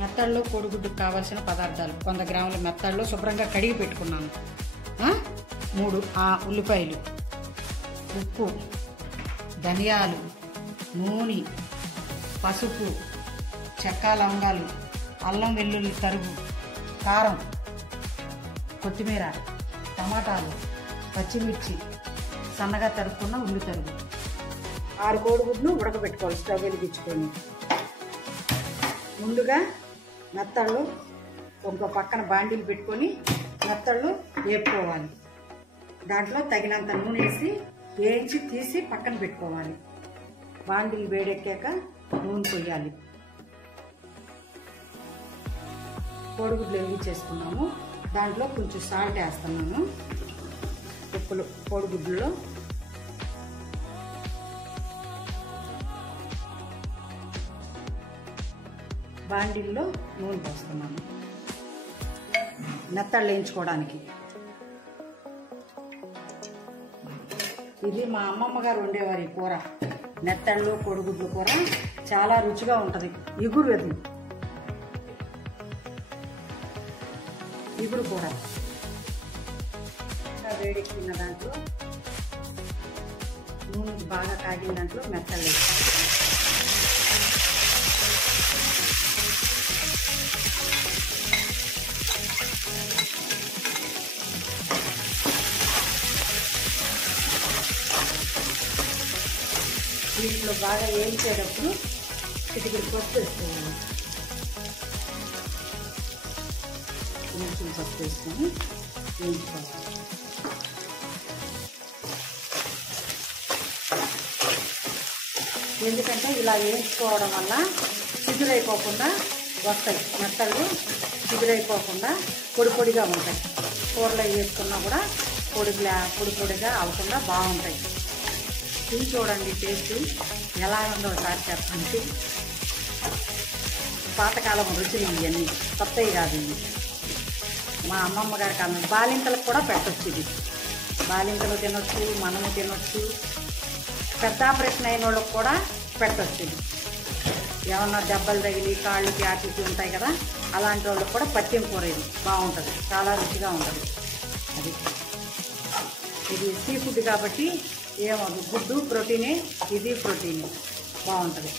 మెత్తళ్ళు కోడిగుడ్డుకు కావాల్సిన పదార్థాలు 100 గ్రాముల మెత్తళ్ళు శుభ్రంగా కడిగి పెట్టుకున్నాను. 3 ఉల్లిపాయలు, ఉప్పు, ధనియాలు, నూనె, పసుపు, చెక్క లవంగాలు, అల్లం వెల్లుల్లి తరుగు, కారం, కొత్తిమీర, టమాటాలు, పచ్చిమిర్చి, సన్నగా తరుక్కున్న ఉల్లి తరుగు. 6 కోడిగుడ్లు ఉడకబెట్టుకోవాలి స్టవ్ వెలిగించుకొని. ముందుగా మెత్తళ్ళు ఇంకో పక్కన బాండీలు పెట్టుకొని మెత్తళ్ళు వేపుకోవాలి. దాంట్లో తగినంత నూనె వేసి వేయించి తీసి పక్కన పెట్టుకోవాలి. బాండీలు వేడెక్కాక నూనె పొయ్యాలి. కోడిగుడ్లు వేయించేసుకున్నాము. దాంట్లో కొంచెం సాల్ట్ వేస్తున్నాము. ఉప్పులు కోడిగుడ్లలో బాండీల్లో నూనె పోస్తున్నాము మెత్తళ్ళు వేయించుకోవడానికి. ఇది మా అమ్మమ్మ గారు వండేవారు ఈ కూర. మెత్తళ్ళు కోడిగుడ్లు కూర చాలా రుచిగా ఉంటుంది. ఇగురు అది ఇగురు కూర. వేడెక్కిన దాంట్లో నూనె బాగా కాగిన దాంట్లో మెత్తళ్ళు వేస్తాం. దీంట్లో బాగా వేయించేటప్పుడు చిటికెడు పసుపు వేసుకోవాలి. కొంచెం పసుపు వేసుకొని వేయించుకోవాలి. ఎందుకంటే ఇలా వేయించుకోవడం వల్ల చిగురైపోకుండా వస్తాయి. మెత్తలు చిగురైపోకుండా పొడి పొడిగా ఉంటాయి. కూరలో వేసుకున్నా కూడా పొడి పొడిగా అవ్వకుండా బాగుంటాయి. తిని చూడండి, టేస్ట్ ఎలా ఉందో ఒకసారి చెప్పండి. పాతకాలం రుచులు ఇవన్నీ, కొత్తవి కాదు. ఇవి మా అమ్మమ్మ గారి కాలం. బాలింతలకు కూడా పెట్టచ్చు. ఇది బాలింతలు తినొచ్చు, మనము తినొచ్చు. పెద్ద ఆపరేషన్ అయిన వాళ్ళకి కూడా పెట్టచ్చు. ఇది ఏమన్నా దెబ్బలు తగిలి కాళ్ళకి ఆటికి ఉంటాయి కదా, అలాంటి వాళ్ళకి కూడా పత్యం కూర ఇది బాగుంటుంది. చాలా రుచిగా ఉంటుంది. ఇది సీ ఫుడ్ కాబట్టి ఏమవుతుంది, గుడ్డు ప్రోటీనే, ఇది ప్రోటీనే, బాగుంటుంది.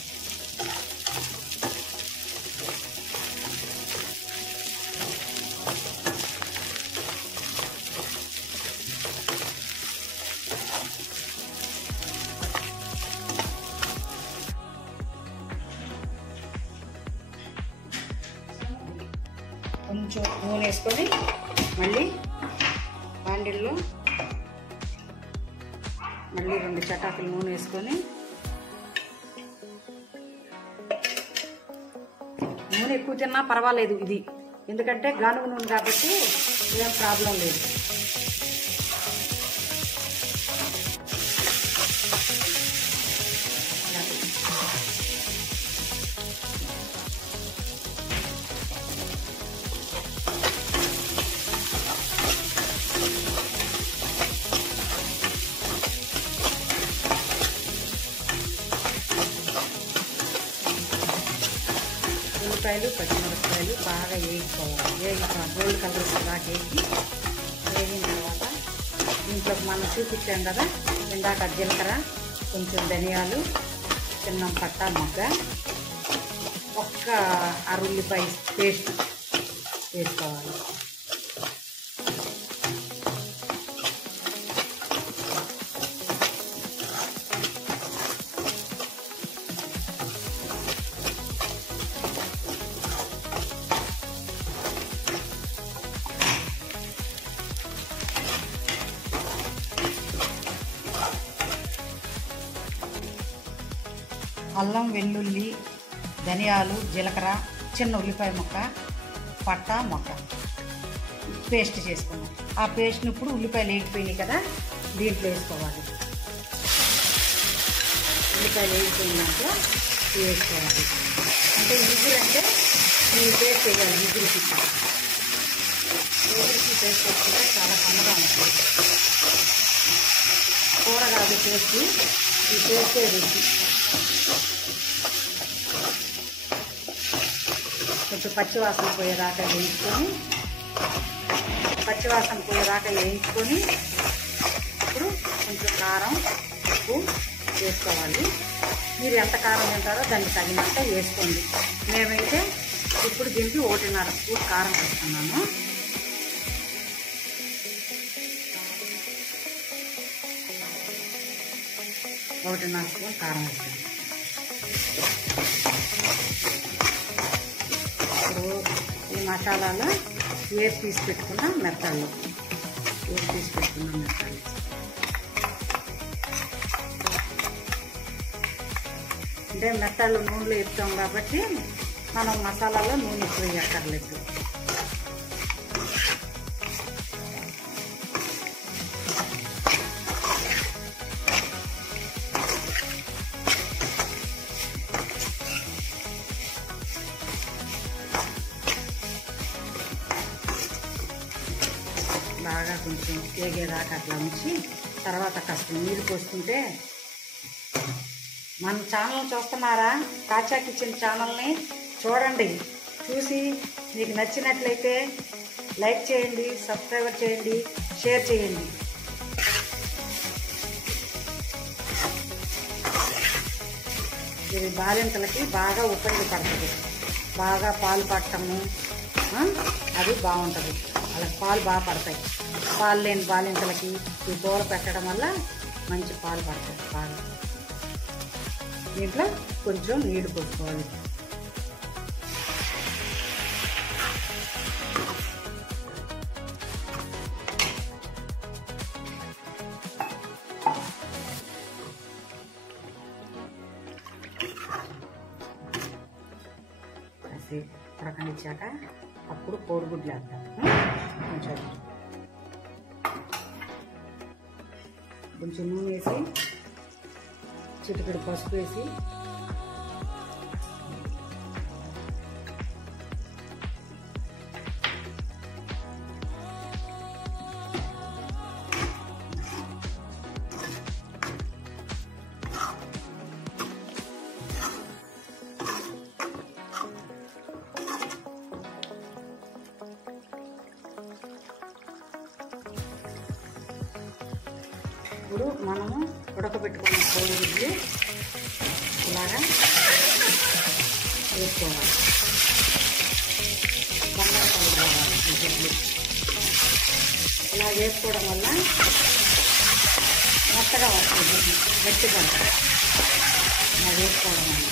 కొంచెం నూనె వేసుకొని మళ్ళీ బాండిల్లో మళ్ళీ 2 చటాకులు నూనె వేసుకొని, నూనె ఎక్కువ తిన్నా పర్వాలేదు ఇది, ఎందుకంటే గానుగ నూనె కాబట్టి ఏం ప్రాబ్లం లేదు. ఉల్లిపాయలు, పచ్చిమిరపకాయలు బాగా వేయించుకోవాలి. గోల్డ్ కలర్ దాకా వేగిన తర్వాత దీంట్లో మనం చూపించాం కదా ఇందాక జీలకర్ర, కొంచెం ధనియాలు, చిన్న పట్టా మొగ్గ, ఒక్క ఉల్లిపాయ పేస్ట్ వేసుకోవాలి. అల్లం వెల్లుల్లి, ధనియాలు, జీలకర్ర, చిన్న ఉల్లిపాయ ముక్క, పట్టా మొక్క పేస్ట్ చేసుకున్నాం. ఆ పేస్ట్ని ఇప్పుడు ఉల్లిపాయలు వేగిపోయినాయి కదా, దీంట్లో వేసుకోవాలి. ఉల్లిపాయలు వేగిపోయినాక వేసుకోవాలి. అంటే ఇగురు అంటే ఈ పేస్ట్ వేయాలి. ఇగురికి పేస్ట్ వేసుకుంటే చాలా కమ్మగా ఉంటుంది. కూర కాదు పేస్ట్, ఈ పేస్టే రుచి. కొంచెం పచ్చివాసన పోయేదాకా వేయించుకొని ఇప్పుడు కొంచెం కారం ఉప్పు వేసుకోవాలి. మీరు ఎంత కారం తింటారో దానికి తగినంత వేసుకోండి. మేమైతే ఇప్పుడు దీనికి 1.5 స్పూన్ కారం వేస్తున్నాను. ఇప్పుడు ఈ మసాలాలో వేసి తీసి పెట్టుకున్న మెత్తళ్ళు అంటే మెత్తళ్ళు నూనెలో వేస్తాం కాబట్టి మనం మసాలాలో నూనె ఎక్కువ వేయక్కర్లేదు. బాగా కొంచెం వేగేదాకా అట్లా ఉంచి తర్వాత కాస్త నీళ్ళు పోసుకుంటే. మన ఛానల్ చూస్తున్నారా? కాచా కిచెన్ ఛానల్ని చూడండి. చూసి మీకు నచ్చినట్లయితే లైక్ చేయండి, సబ్స్క్రైబ్ చేయండి, షేర్ చేయండి. ఇది బాలింతలకి బాగా ఉపయోగపడుతుంది. బాగా పాలు పట్టము అది బాగుంటుంది. వాళ్ళకి పాలు బాగా పడతాయి. పాలు లేని బాలింతలకి ఈ కూర పెట్టడం వల్ల మంచి పాలు పడతాయి బాగా. దీంట్లో కొంచెం నీళ్ళు పోసుకోవాలి. ఉడకనిచ్చాక అప్పుడు కోడిగుడ్లు వేద్దాం. కొంచెం నూనె వేసి చిటికెడు పసుపు వేసి ఇప్పుడు మనము ఉడకబెట్టుకున్న కోడిగుడ్లు ఇలాగా వేసుకోవాలి. బంగాళాదుంపలు కావాలి గుడ్లు ఇలా వేసుకోవడం వల్ల మెత్తగా వస్తుంది, గట్టిగా ఉంటుంది. ఇలా వేసుకోవడం వల్ల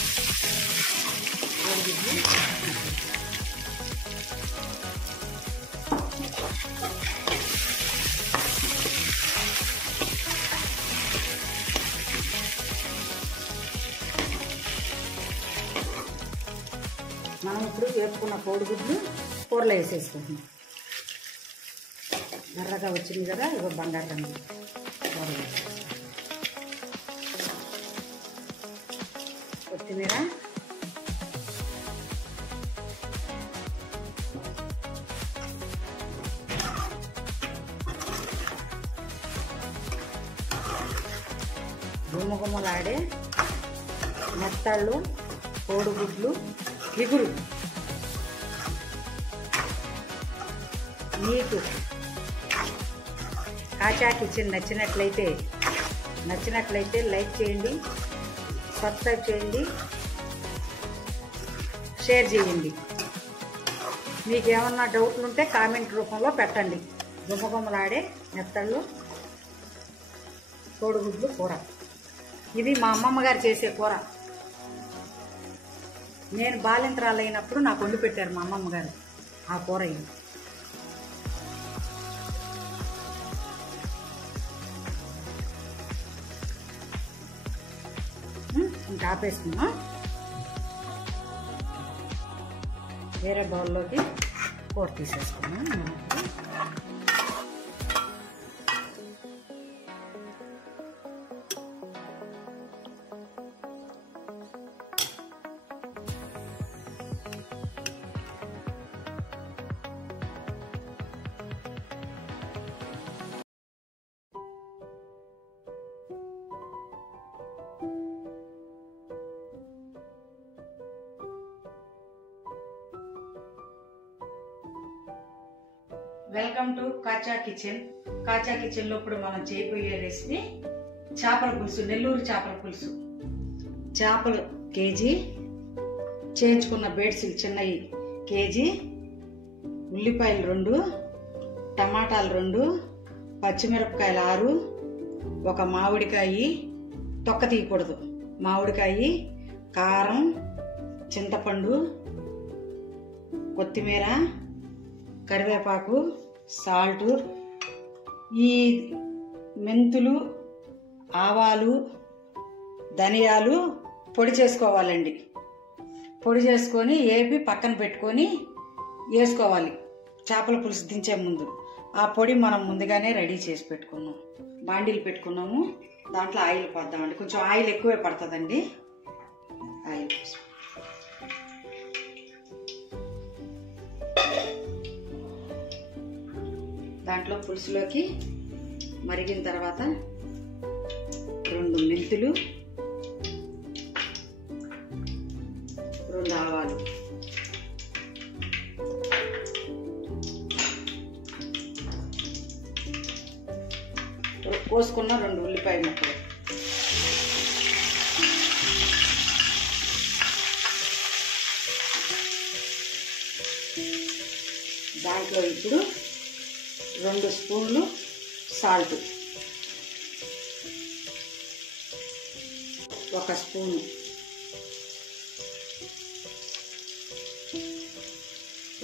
కోడిగుడ్లు మనం ఇప్పుడు వేపుకున్న కోడిగుడ్లు కూరలో వేసేసుకుంటున్నాం. ఎర్రగా వచ్చింది కదా, ఇగో బంగారు రంగు కూరలో కొత్తిమీర, గుమ్మగుమ్మలాడే మెత్తళ్ళు, కోడిగుడ్లు, ఇగురు. మీకు కాచా కిచెన్ నచ్చినట్లయితే లైక్ చేయండి, సబ్స్క్రైబ్ చేయండి, షేర్ చేయండి. మీకు ఏమన్నా డౌట్లు ఉంటే కామెంట్ రూపంలో పెట్టండి. గుమ్మగుమ్మలాడే మెత్తళ్ళు, కోడిగుడ్లు కూర. ఇది మా అమ్మమ్మ గారు చేసే కూర. నేను బాలింతరాలు అయినప్పుడు నాకు వండి పెట్టారు మా అమ్మమ్మ గారు ఆ కూర. ఇది ఇంకా ఆపేసుకున్నాం. వేరే బౌల్లోకి కూర తీసేసుకున్నాం. Welcome to Kacha kitchen. Kacha kitchen లో ఇప్పుడు మనం చేయబోయే రెసిపీ చేపల పులుసు, నెల్లూరు చేపల పులుసు. చేపలు కేజీ, చేయించుకున్న బేడ్సులు చిన్నవి కేజీ, ఉల్లిపాయలు 2, టమాటాలు 2, పచ్చిమిరపకాయలు 6, ఒక మామిడికాయ, తొక్క తీయకూడదు, మామిడికాయ, కారం, చింతపండు, కొత్తిమీర, కరివేపాకు, సాల్ట్, ఈ మెంతులు, ఆవాలు, ధనియాలు పొడి చేసుకోవాలండి. పొడి చేసుకొని ఏపి పక్కన పెట్టుకొని వేసుకోవాలి చేపల పులుసు దించే ముందు. ఆ పొడి మనం ముందుగానే రెడీ చేసి పెట్టుకున్నాం. బాండీలు పెట్టుకున్నాము, దాంట్లో ఆయిల్ పోద్దామండి. కొంచెం ఆయిల్ ఎక్కువే పడుతుందండి. ఆయిల్ దాంట్లో పులుసులోకి మరిగిన తర్వాత 2 మెంతులు, 2 ఆవాలు, కోసుకున్న 2 ఉల్లిపాయ ముక్కలు, దాంట్లో ఇప్పుడు 2 స్పూన్లు సాల్ట్, 1 స్పూను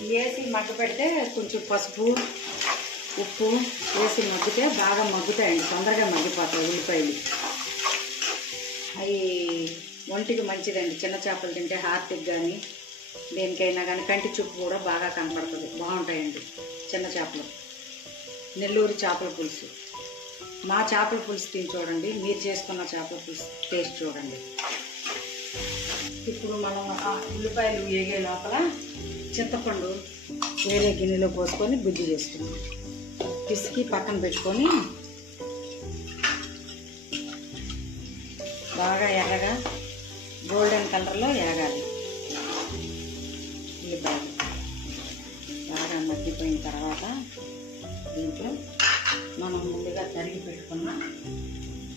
వేసి మగ్గ పెడితే కొంచెం పసుపు, ఉప్పు వేసి మగ్గితే బాగా మగ్గుతాయండి, తొందరగా మగ్గిపోతాయి ఉల్లిపాయలు. అవి ఒంటికి మంచిదండి. చిన్న చేపలు తింటే హార్ట్కి కానీ దేనికైనా కానీ కంటి చూపు కూడా బాగా కనపడుతుంది. బాగుంటాయండి చిన్న చేపలు. నెల్లూరు చేపల పులుసు. మా చేపల పులుసు తిని చూడండి, మీరు చేసుకున్న చేపల పులుసు టేస్ట్ చూడండి. ఇప్పుడు మనం ఉల్లిపాయలు వేగే లోపల చింతపండు వేరే గిన్నెలో పోసుకొని గుజ్జు చేసుకున్నాం. పిసికి పక్కన పెట్టుకొని బాగా ఎర్రగా గోల్డెన్ కలర్లో వేగాలి. ఉల్లిపాయలు బాగా మగ్గిపోయిన తర్వాత దీంట్లో మనం ముందుగా తరిగి పెట్టుకున్న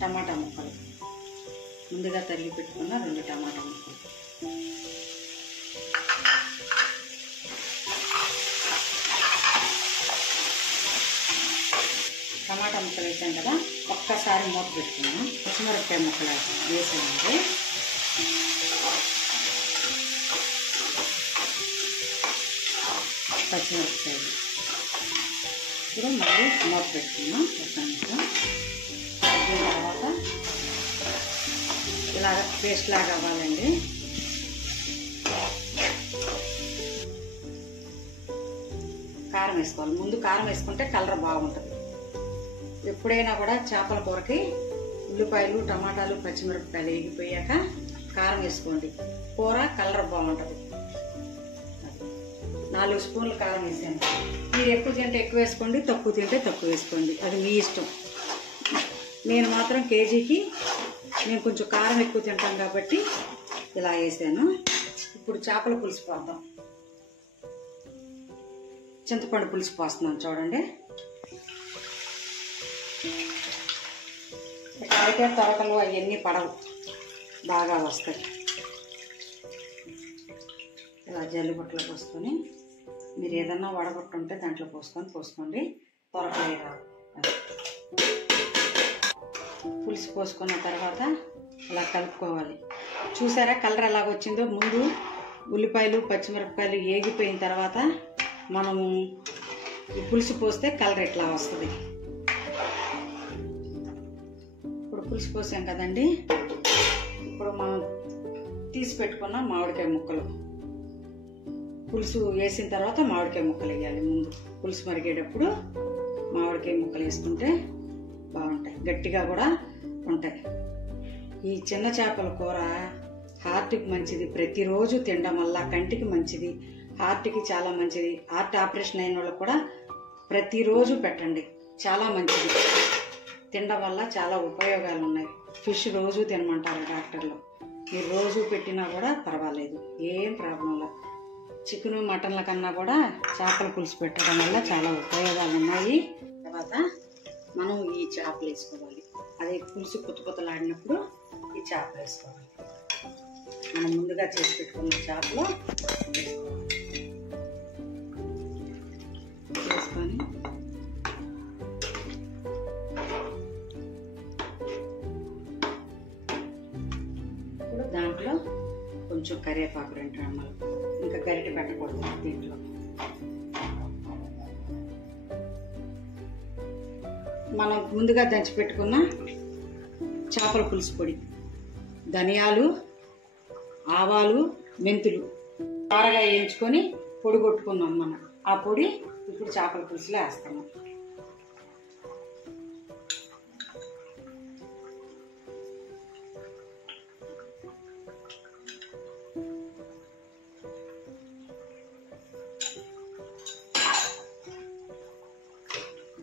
టమాటా ముక్కలు, 2 టమాటా ముక్కలు, టమాటా ముక్కలు వేసాం కదా, ఒక్కసారి మూత పెట్టుకున్నాం. పచ్చిమిరపకాయ ముక్కలు వేసామంటే పచ్చిమిరపకాయలు ఇప్పుడు మళ్ళీ మూత పెట్టుకున్నాం. ఒక్క నిమిషం. దీని తర్వాత ఇలాగ పేస్ట్ లాగా అవ్వాలండి. కారం వేసుకోవాలి. ముందు కారం వేసుకుంటే కలర్ బాగుంటుంది. ఎప్పుడైనా కూడా చేపల కూరకి ఉల్లిపాయలు, టమాటాలు, పచ్చిమిరపకాయలు వేగిపోయాక కారం వేసుకోండి. కూర కలర్ బాగుంటుంది. 4 స్పూన్లు కారం వేసాను. మీరు ఎక్కువ తింటే ఎక్కువ వేసుకోండి, తక్కువ తింటే తక్కువ వేసుకోండి, అది మీ ఇష్టం. నేను మాత్రం కేజీకి నేను కొంచెం కారం ఎక్కువ తింటాను కాబట్టి ఇలా వేసాను. ఇప్పుడు చేపల పులుసు పోద్దాం. చింతపండు పులుసు పోస్తున్నాను చూడండి. అయితే తొరకలు అవన్నీ పడవు, బాగా వస్తాయి. ఇలా జల్లిబుట్టలో పోసుకొని మీరు ఏదన్నా వడగొట్టు ఉంటే దాంట్లో పోసుకోండి, తొరకలే రావు. పులుసు పోసుకున్న తర్వాత ఇలా కలుపుకోవాలి. చూసారా కలర్ ఎలాగొచ్చిందో? ముందు ఉల్లిపాయలు, పచ్చిమిరపకాయలు వేగిపోయిన తర్వాత మనము ఈ పులుసు పోస్తే కలర్ ఎట్లా వస్తుంది. ఇప్పుడు పులుసు పోసాం కదండి. ఇప్పుడు మనం తీసి పెట్టుకున్న మామిడికాయ ముక్కలు, పులుసు వేసిన తర్వాత మామిడికాయ ముక్కలు వేయాలి. ముందు పులుసు మరిగేటప్పుడు మామిడికాయ ముక్కలు వేసుకుంటే బాగుంటాయి, గట్టిగా కూడా ఉంటాయి. ఈ చిన్న చేపల కూర హార్ట్కి మంచిది. ప్రతిరోజు తినడం వల్ల కంటికి మంచిది, హార్ట్కి చాలా మంచిది. హార్ట్ ఆపరేషన్ అయిన వాళ్ళకు కూడా ప్రతిరోజు పెట్టండి, చాలా మంచిది. తినడం వల్ల చాలా ఉపయోగాలు ఉన్నాయి. ఫిష్ రోజు తినమంటారు డాక్టర్లు. మీరు రోజు పెట్టినా కూడా పర్వాలేదు, ఏం ప్రాబ్లం లేదు. చికెను మటన్ల కన్నా కూడా చేపల పులుసు పెట్టడం వల్ల చాలా ఉపయోగాలు ఉన్నాయి. తర్వాత మనం ఈ చేపలు వేసుకోవాలి. అదే పులుసు కొత్తలాడినప్పుడు ఈ చేపలు వేసుకోవాలి. మనం ముందుగా చేసి పెట్టుకున్న చేపలు వేసుకొని ఇప్పుడు దాంట్లో కొంచెం కరివేపాకు 2 రెమ్మలు, ఇంకా గరిటె పెట్టకూడదు దీంట్లో. మనం ముందుగా దంచి పెట్టుకున్న చేపల పులుసు పొడి, ధనియాలు, ఆవాలు, మెంతులు కారగా వేయించుకొని పొడి కొట్టుకున్నాం మనం. ఆ పొడి ఇప్పుడు చేపల పులుసులో వేస్తున్నాం.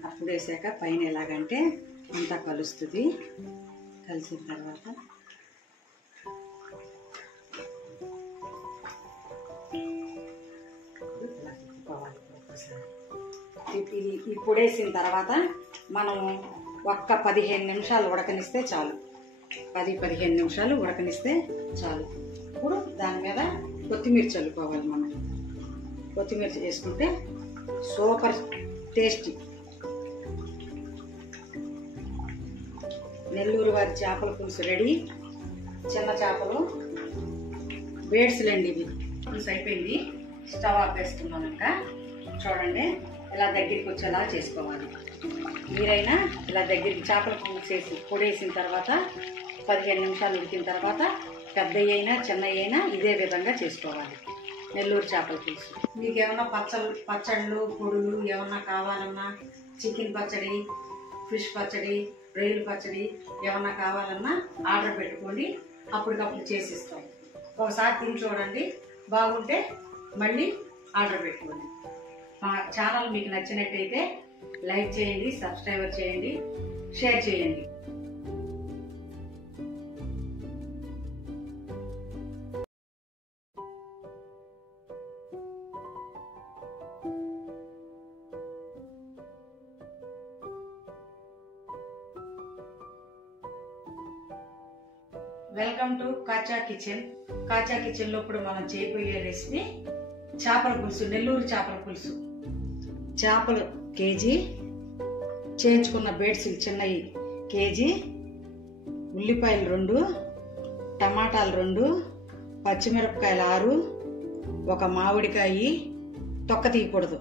అప్పుడు వేసాక పైన ఎలాగంటే అంతా కలుస్తుంది. కలిసిన తర్వాత ఇలా తిప్పుకోవాలి. ఒకసారి ఈ పొడేసిన తర్వాత మనం ఒక్క 15 నిమిషాలు ఉడకనిస్తే చాలు. 10-15 నిమిషాలు ఉడకనిస్తే చాలు. ఇప్పుడు దాని మీద కొత్తిమీర చల్లుకోవాలి. మనం కొత్తిమీర వేసుకుంటే సూపర్ టేస్టీ నెల్లూరు వారి చేపల పులుసు రెడీ. చిన్న చేపలు బేడ్స్లండి. ఇవి పులుసు అయిపోయింది. స్టవ్ ఆపేస్తున్నాం. ఇంకా చూడండి, ఇలా దగ్గరికి వచ్చేలా చేసుకోవాలి. మీరైనా ఇలా దగ్గరికి చేపల పులుసు వేసి పొడేసిన తర్వాత 15 నిమిషాలు ఉడికిన తర్వాత పెద్దవి అయినా చిన్నవి అయినా ఇదే విధంగా చేసుకోవాలి. నెల్లూరు చేపల పులుసు. మీకు ఏమన్నా పచ్చళ్ళు పొడులు ఏమన్నా కావాలన్నా, చికెన్ పచ్చడి, ఫిష్ పచ్చడి, రొయ్యల పచ్చడి ఏమన్నా కావాలన్నా ఆర్డర్ పెట్టుకోండి. అప్పటికప్పుడు చేసిస్తాం. ఒకసారి తిని చూడండి, బాగుంటే మళ్ళీ ఆర్డర్ పెట్టుకోండి. మా ఛానల్ మీకు నచ్చినట్టయితే లైక్ చేయండి, సబ్స్క్రైబ్ చేయండి, షేర్ చేయండి. Welcome to Kacha kitchen. Kacha kitchen లో ఇప్పుడు మనం చేయబోయే రెసిపీ చేపల పులుసు, నెల్లూరు చేపల పులుసు. చేపలు కేజీ, చేయించుకున్న బేడ్స్ చిన్నవి కేజీ, ఉల్లిపాయలు 2, టమాటాలు 2, పచ్చిమిరపకాయలు 6, ఒక మామిడికాయ, తొక్క తీయకూడదు,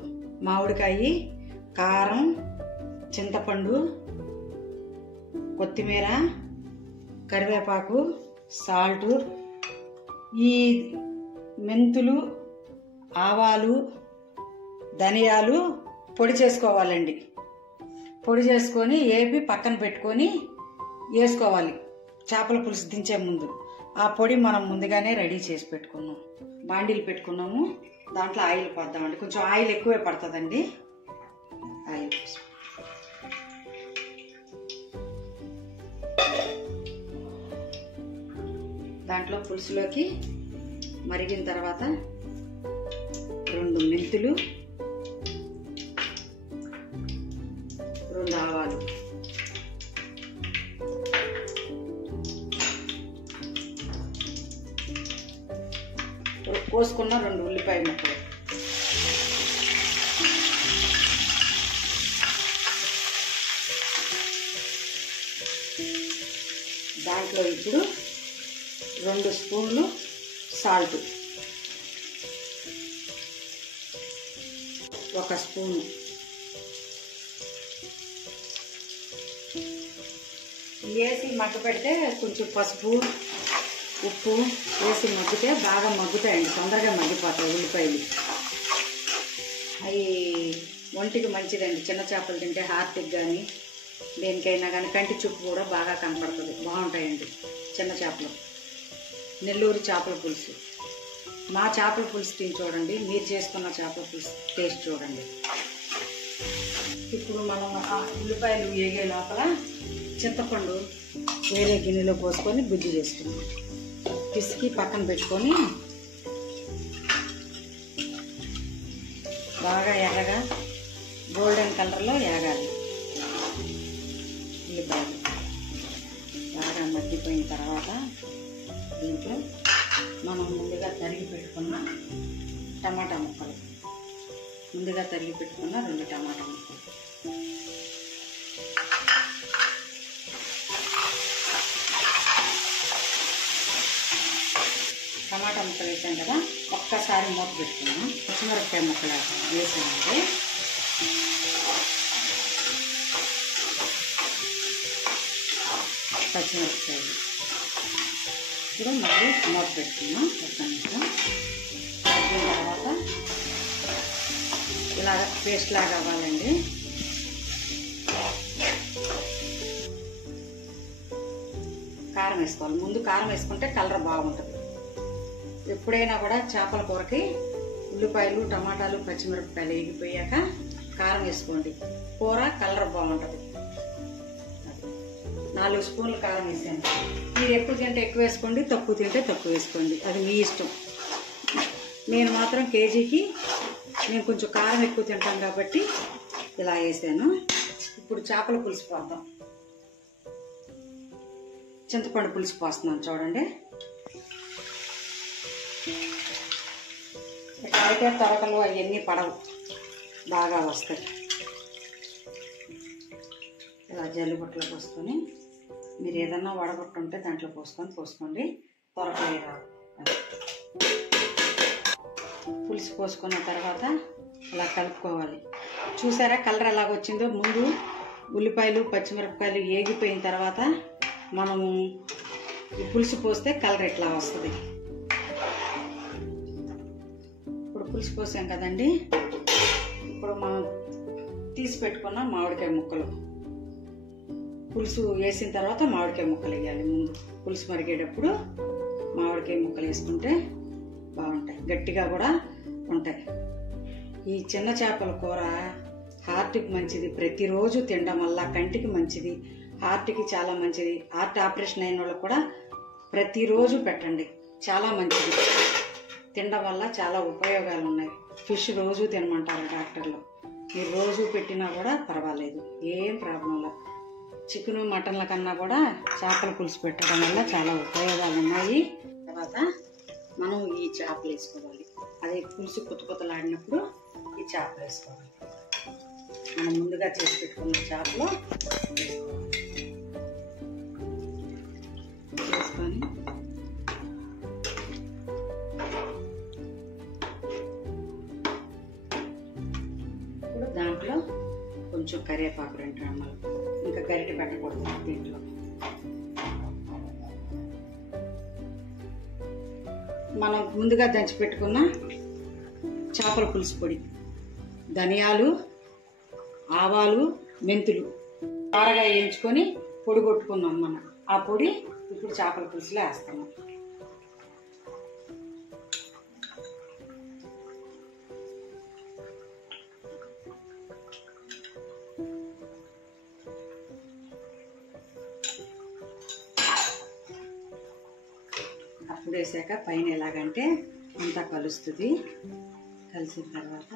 మామిడికాయ, కారం, చింతపండు, కొత్తిమీర, కరివేపాకు, సాల్టు, ఈ మెంతులు, ఆవాలు, ధనియాలు పొడి చేసుకోవాలండి. పొడి చేసుకొని ఏపి పక్కన పెట్టుకొని వేసుకోవాలి చేపల పులుసు దించే ముందు. ఆ పొడి మనం ముందుగానే రెడీ చేసి పెట్టుకున్నాం. బాండీలు పెట్టుకున్నాము. దాంట్లో ఆయిల్ పోద్దామండి. కొంచెం ఆయిల్ ఎక్కువే పడుతుందండి. ఆయిల్ దాంట్లో పులుసులోకి మరిగిన తర్వాత 2 మెంతులు, 2 ఆవాలు, కోసుకున్న 2 ఉల్లిపాయ ముక్కలు, దాంట్లో ఇప్పుడు 2 స్పూన్లు సాల్ట్, 1 స్పూను వేసి మగ్గ పెడితే కొంచెం పసుపు, ఉప్పు వేసి మగ్గితే బాగా మగ్గుతాయండి. తొందరగా మగ్గిపోతాయి ఉల్లిపాయలు. అవి ఒంటికి మంచిదండి. చిన్న చేపలు తింటే హార్ట్కి కానీ దేనికైనా కానీ కంటి చూపు కూడా బాగా కనపడుతుంది. బాగుంటాయండి చిన్న చేపలు. నెల్లూరు చేపల పులుసు. మా చేపల పులుసు తిని చూడండి, మీరు చేసుకున్న చేపల పులుసు టేస్ట్ చూడండి. ఇప్పుడు మనం ఉల్లిపాయలు వేగే లోపల చింతపండు వేరే గిన్నెలో పోసుకొని గుజ్జు చేసుకున్నాం. పిసికి పక్కన పెట్టుకొని బాగా ఎర్రగా గోల్డెన్ కలర్లో ఎరగాలి. ఉల్లిపాయలు బాగా మగ్గిపోయిన తర్వాత దీంట్లో మనం ముందుగా తరిగి పెట్టుకున్న టమాటా ముక్కలు, ముందుగా తరిగి పెట్టుకున్న 2 టమాటా ముక్కలు, టమాటా ముక్కలు వేసాం కదా, ఒక్కసారి మూత పెట్టుకున్నాం. పచ్చిమిరపకాయ ముక్కలు వేసామంటే పచ్చిమిరపకాయలు ఇప్పుడు మళ్ళీ మూత పెట్టుకున్నాం. ఒక్క నిమిషం తగ్గిన తర్వాత ఇలాగ పేస్ట్ లాగా అవ్వాలండి. కారం వేసుకోవాలి. ముందు కారం వేసుకుంటే కలర్ బాగుంటుంది. ఎప్పుడైనా కూడా చేపల కూరకి ఉల్లిపాయలు, టమాటాలు, పచ్చిమిరపకాయలు వేగిపోయాక కారం వేసుకోండి. కూర కలర్ బాగుంటుంది. 4 స్పూన్లు కారం వేసాను. మీరు ఎక్కువ తింటే ఎక్కువ వేసుకోండి, తక్కువ తింటే తక్కువ వేసుకోండి, అది మీ ఇష్టం. నేను మాత్రం కేజీకి నేను కొంచెం కారం ఎక్కువ తింటాను కాబట్టి ఇలా వేసాను. ఇప్పుడు చేపల పులుసు పోద్దాం. చింతపండు పులుసు పోస్తున్నాను చూడండి. అయితే తొరకలు అవన్నీ పడవు, బాగా వస్తాయి. ఇలా జల్లిబుట్టలో పోసుకొని మీరు ఏదన్నా వడగొట్టుంటే దాంట్లో పోసుకోండి, తొరకలే రావు. పులుసు పోసుకున్న తర్వాత ఇలా కలుపుకోవాలి. చూసారా కలర్ ఎలాగొచ్చిందో? ముందు ఉల్లిపాయలు, పచ్చిమిరపకాయలు వేగిపోయిన తర్వాత మనము ఈ పులుసు పోస్తే కలర్ ఇట్లా వస్తుంది. ఇప్పుడు పులుసు పోసాం కదండి. ఇప్పుడు మనం తీసి పెట్టుకున్న మామిడికాయ ముక్కలు, పులుసు వేసిన తర్వాత మామిడికాయ ముక్కలు వేయాలి. ముందు పులుసు మరిగేటప్పుడు మామిడికాయ ముక్కలు వేసుకుంటే బాగుంటాయి, గట్టిగా కూడా ఉంటాయి. ఈ చిన్న చేపల కూర హార్ట్కి మంచిది. ప్రతిరోజు తినడం వల్ల కంటికి మంచిది, హార్ట్కి చాలా మంచిది. హార్ట్ ఆపరేషన్ అయిన వాళ్ళకు కూడా ప్రతిరోజు పెట్టండి, చాలా మంచిది. తినడం వల్ల చాలా ఉపయోగాలు ఉన్నాయి. ఫిష్ రోజు తినమంటారు డాక్టర్లు. మీరు రోజు పెట్టినా కూడా పర్వాలేదు, ఏం ప్రాబ్లం లేదు. చికెను, మటన్ల కన్నా కూడా చేపల పులుసు పెట్టడం వల్ల చాలా ఉపయోగాలు ఉన్నాయి. తర్వాత మనం ఈ చేపలు వేసుకోవాలి. అదే పులుసు కొత్తలాడినప్పుడు ఈ చేపలు వేసుకోవాలి. మనం ముందుగా చేసి పెట్టుకున్న చేపలు వేసుకొని ఇప్పుడు దాంట్లో కొంచెం కరివేపాకు 2 రెమ్మలు, ఇంకా గరిటె పెట్టకూడదు దీంట్లో. మనం ముందుగా దంచి పెట్టుకున్న చేపల పులుసు పొడి, ధనియాలు, ఆవాలు, మెంతులు కారగా వేయించుకొని పొడి కొట్టుకున్నాం మనం. ఆ పొడి ఇప్పుడు చేపల పులుసులో వేస్తాము. అప్పుడు వేసాక పైన ఎలాగంటే అంతా కలుస్తుంది. కలిసిన తర్వాత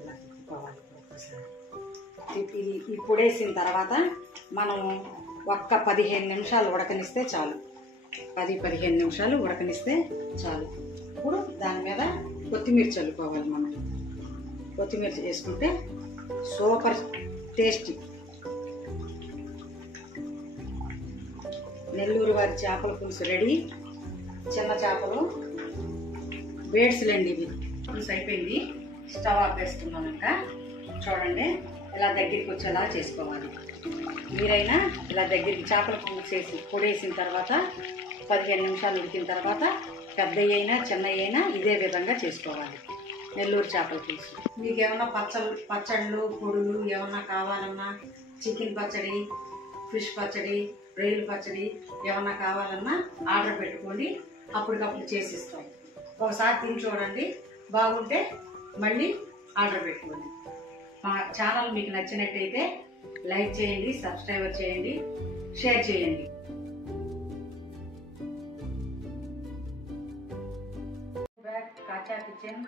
ఇలా తిప్పుకోవాలి ఒక్కసారి. ఈ పొడేసిన తర్వాత మనం ఒక్క 15 నిమిషాలు ఉడకనిస్తే చాలు. 10-15 నిమిషాలు ఉడకనిస్తే చాలు. ఇప్పుడు దాని మీద కొత్తిమీర చల్లుకోవాలి. మనం కొత్తిమీర వేసుకుంటే సూపర్ టేస్టీ. నెల్లూరు వారి చేపల పులుసు రెడీ. చిన్న చేపలు వేడ్స్లండి ఇవి. పులుసు అయిపోయింది, స్టవ్ ఆపేస్తున్నాను. ఇంకా చూడండి ఇలా దగ్గరికి వచ్చేలా చేసుకోవాలి. మీరైనా ఇలా దగ్గరికి చేపల పులుసు వేసి పొడేసిన తర్వాత 15 నిమిషాలు ఉడికిన తర్వాత పెద్ద అయినా చిన్న అయినా ఇదే విధంగా చేసుకోవాలి నెల్లూరు చేపల పులుసు. మీకు ఏమన్నా పచ్చళ్ళు, పొడులు ఏమన్నా కావాలన్నా, చికెన్ పచ్చడి, ఫిష్ పచ్చడి, రొయ్యల పచ్చడి ఏమన్నా కావాలన్నా ఆర్డర్ పెట్టుకోండి, అప్పటికప్పుడు చేసిస్తాం. ఒకసారి తిని చూడండి, బాగుంటే మళ్ళీ ఆర్డర్ పెట్టుకోండి. మా ఛానల్ మీకు నచ్చినట్టయితే లైక్ చేయండి, సబ్స్క్రైబ్ చేయండి, షేర్ చేయండి. ఆచా కిచెన్.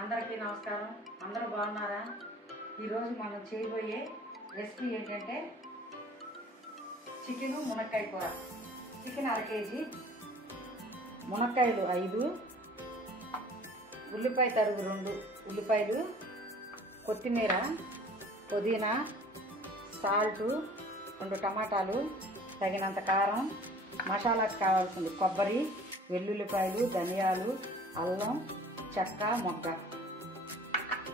అందరికీ నమస్కారం. అందరూ బాగున్నారా? ఈరోజు మనం చేయబోయే రెసిపీ ఏంటంటే చికెను మునక్కాయ కూర. చికెన్ 1/2 kg, మునక్కాయలు 5, ఉల్లిపాయ తరుగు 2 ఉల్లిపాయలు, కొత్తిమీర, పుదీనా, సాల్టు, 2 టమాటాలు, తగినంత కారం, మసాలాకు కావాల్సింది కొబ్బరి, వెల్లుల్లిపాయలు, ధనియాలు, అల్లం, చెక్క, మొగ్గ,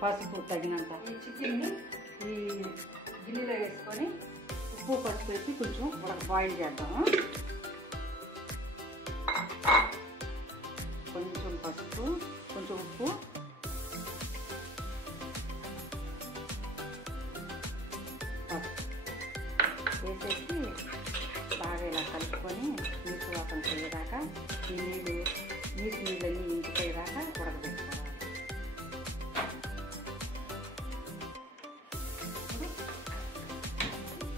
పసుపు తగినంత. ఈ చికెన్ని ఈ గిన్నెలో వేసుకొని ఉప్పు పసుపు వేసి కొంచెం బాయిల్ చేద్దాము. కొంచెం పసుపు, కొంచెం ఉప్పు, వేసేసి బాగా ఇలా కలుపుకొని నీసు వాసన పోయేదాకా ఈ నీళ్ళన్నీ ఇంకిపోయేదాకా ఉడకబెట్టుకోవాలి.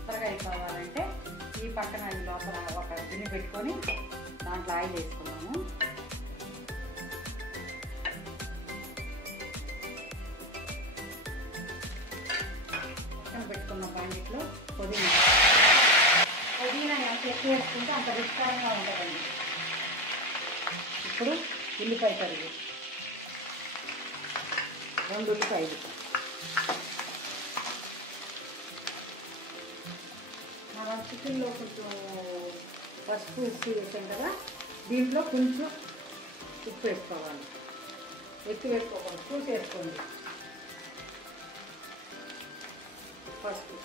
త్వరగా అయిపోవాలంటే ఈ పక్కన ఈ లోపల ఒక గిన్నె పెట్టుకొని దాంట్లో ఆయిల్ వేసుకున్నాము. పక్కన పెట్టుకున్న బాండిట్లో పుదీనా ఎంత ఎక్కువ వేసుకుంటే అంత రుచికరంగా ఉంటుందండి. ఇప్పుడు ఉల్లిపాయ తరుగు 2 ఉల్లిపాయలు. మనం చికెన్లో కొంచెం పసుపు ఉప్పు వేసాం కదా, దీంట్లో కొంచెం ఉప్పు వేసుకోవాలి. ఎక్కువ వేసుకోకూడదు, చూసి వేసుకోండి. పసుపు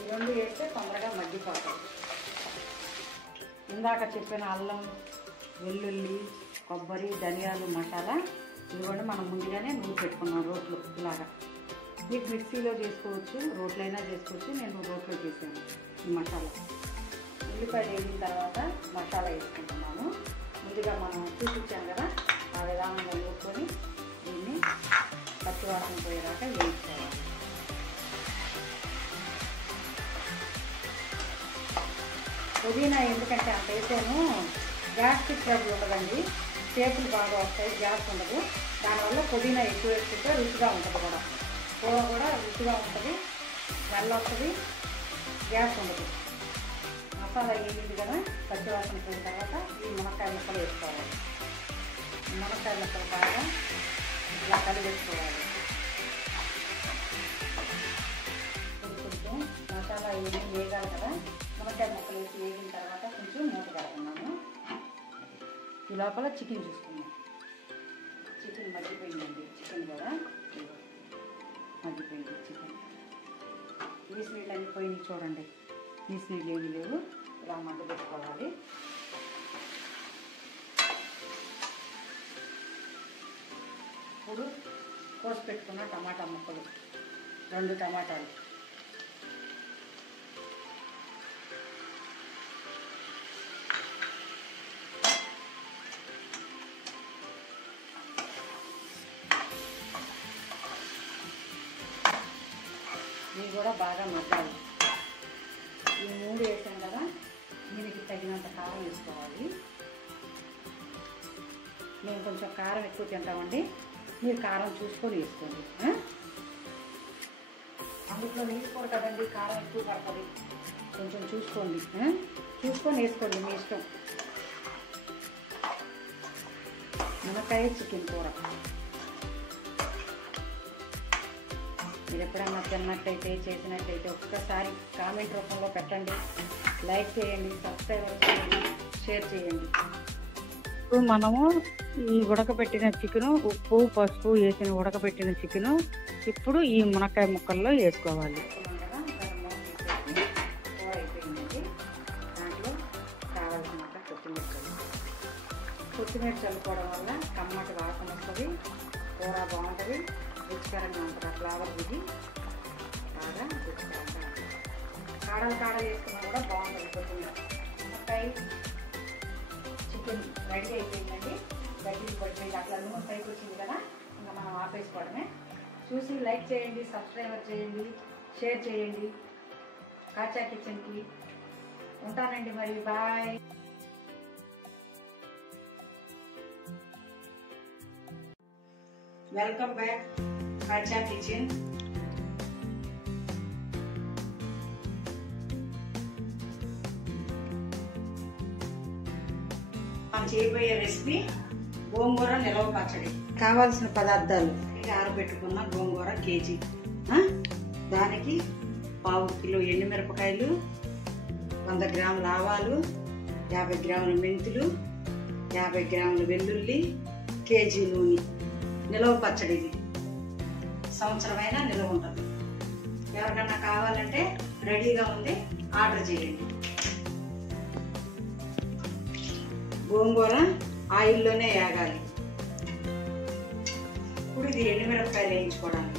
ఈ 2 వేస్తే తొందరగా మగ్గిపోతాయి. ఇందాక చెప్పిన అల్లం, వెల్లుల్లి, కొబ్బరి, ధనియాలు, మసాలా ఇదిగోండి మనం ముందుగానే నూనె పెట్టుకున్నాం రోట్లో. ఇలాగా మీకు మిక్సీలో చేసుకోవచ్చు, రోట్లో అయినా చేసుకోవచ్చు. నేను రోట్లో చేసాను ఈ మసాలా. ఉల్లిపాయలు వేగిన తర్వాత మసాలా వేసుకుంటున్నాను. ముందుగా మనం చూపించాం కదా, ఆ విధానంగా వేసుకొని దీన్ని పచ్చివాసన పోయేదాకా వేయించుకోవాలి. పుదీనా ఎందుకంటే అంత వేసాను, గ్యాస్ట్రిక్ ట్రబుల్ ఉండదండి, చేతులు బాగా వస్తాయి, గ్యాస్ ఉండదు. దానివల్ల పుదీనా ఎక్కువ వేసుకుంటే రుచిగా ఉంటుంది. కూర కూడా రుచిగా ఉంటుంది, స్మెల్ వస్తుంది, గ్యాస్ ఉండదు. మసాలా వేగింది కదా, పచ్చివాసన పోయిన తర్వాత ఈ మునక్కాయ ముక్కలు వేసుకోవాలి. మునక్కాయ ముక్కలు బాగా ఇలా కలిపేసుకోవాలి. కొంచెం మసాలా వేగాలి కదా, మునక్కాయ ముక్కలు వేసి వేగిన తర్వాత కొంచెం మూత పెడుతున్నాను. ఈ లోపల చికెన్ చూసుకున్నాం. చికెన్ మగ్గిపోయిందండి. చికెన్ కూడా మగ్గిపోయింది. చికెన్ నీసు నీళ్ళు అన్నీ పోయినాయి చూడండి. నీసు నీళ్ళు ఏమీ లేవు. ఇలా మగ్గ పెట్టుకోవాలి. ఇప్పుడు కోసి పెట్టుకున్న టమాటా ముక్కలు 2 టమాటాలు, ఇవి కూడా బాగా మగ్గాలి. ఈ 3 వేసాం కదా, దీనికి తగినంత కారం వేసుకోవాలి. మేము కొంచెం కారం ఎక్కువ తింటామండి, మీరు కారం చూసుకొని వేసుకోండి. అందులో వేసుకోరు కదండి, కారం ఎక్కువ పడుతుంది, కొంచెం చూసుకోండి. చూసుకొని వేసుకోండి, మీ ఇష్టం. మునక్కాయ చికెన్ కూర మీరు ఎప్పుడన్నా తిన్నట్టయితే, చేసినట్టయితే ఒక్కసారి కామెంట్ రూపంలో పెట్టండి, లైక్ చేయండి, సబ్స్క్రైబ్ చేయండి, షేర్ చేయండి. ఇప్పుడు మనము ఈ ఉడకబెట్టిన చికెను, ఉప్పు పసుపు వేసిన ఉడకబెట్టిన చికెను ఇప్పుడు ఈ మునక్కాయ ముక్కల్లో వేసుకోవాలి. కూర అయిపోయిందండి. దాంట్లో కావాల్సినంత కొత్తిమీర చల్లుకోవడం వల్ల కమ్మటి వాసన వస్తుంది, కూర బాగుంటుంది, రుచికరంగా ఉంటుంది. ఫ్లేవర్ దిగి బాగా రుచికరంగా ఉంటుంది. కాడలు వేసుకున్నా కూడా బాగుంటుంది. కొత్తిమీర మునక్కాయ చికెన్ రెడీ అయిపోయిందండి. గడ్డలు పడిపోయింది, అట్లా నూనె పైకి వచ్చింది కదా, ఇంకా మనం ఆపేసుకోవడమే. చూసి లైక్ చేయండి, సబ్స్క్రైబర్ చేయండి, షేర్ చేయండి. కాచా కిచెన్కి. ఉంటానండి మరి, బాయ్. Welcome back కాచా kitchen. మనం చేయబోయే రెసిపీ గోంగూర నిలవ పచ్చడి. కావాల్సిన పదార్థాలు: ఆరబెట్టుకున్న గోంగూర కేజీ, దానికి 1/2 కిలో ఎండుమిరపకాయలు, 100 గ్రాముల ఆవాలు, 50 గ్రాముల మెంతులు, 50 గ్రాముల వెల్లుల్లి, కేజీ నూనె. నిలవ పచ్చడి ఇది సంవత్సరమైనా నిలవ ఉంటుంది. ఎవరికన్నా కావాలంటే రెడీగా ఉంది, ఆర్డర్ చేయండి. గోంగూర ఆయిల్లోనే వేగాలి. ఇప్పుడు ఇది ఎండుమిరపకాయలు వేయించుకోవడానికి.